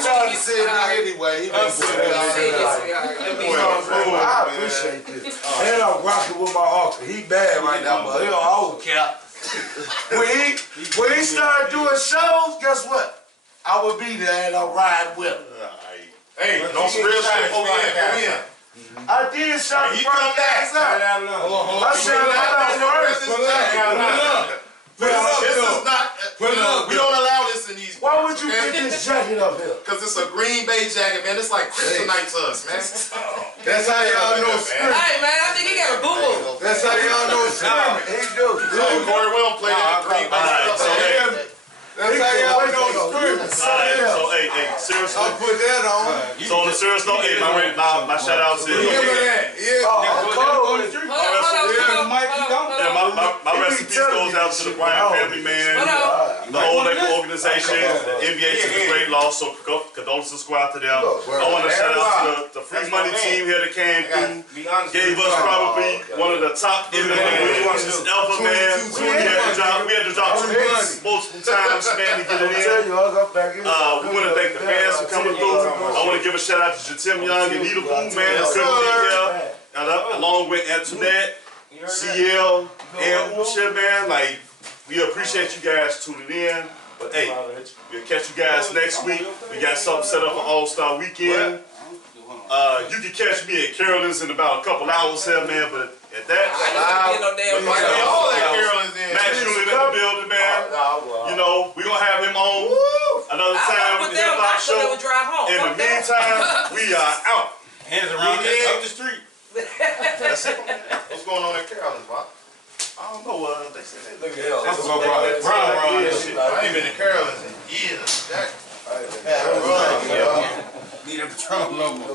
trying to see me anyway. I appreciate this. And I'm rocking with my uncle. He bad right now, but he don't always care. When he started doing shows, guess what? I would be there and I'll ride with him. Hey, no real shit. Hold in. I did shout the He first come back. time. I said This is not. We don't allow this in these. why would you put this jacket up here? Because it's a Green Bay jacket, man. It's like kryptonite to us, man. That's how y'all know screaming. Hey man, I think he got a boo-boo. That's how y'all know screaming. He do. Corey Will play that Green Bay. That's how y'all know screaming. So, hey, seriously. I'll put that on. So on a serious note, hey, my shout out to Remember that? Yeah. my recipe goes out to the Bryant family, man. the whole local organization, the NBA took a great loss, so condolences go out to them. I want to shout out to the free money team here that came through, gave us probably one of the top individuals ever, man. We had to drop 2 weeks multiple times, man, to get it in. We want to thank the fans for coming through. I want to give a shout out to Tim Young and Nita Boom, man, that couldn't be here. Along with Antoinette, CL, and Usha, man. Like, we appreciate you guys tuning in. But hey, we'll catch you guys next week. We got something set up for All-Star Weekend. You can catch me at Carolyn's in about a couple hours here, man. But at that, Max Julian in the building, man. You know, we're going to have him on another time with the hip-hop show. In the meantime, we are out. Hands around up the street. What's going on at Carolyn's, Bob? I don't know. They said they look at I ain't been to Carolyn's in years. Need a Patron logo.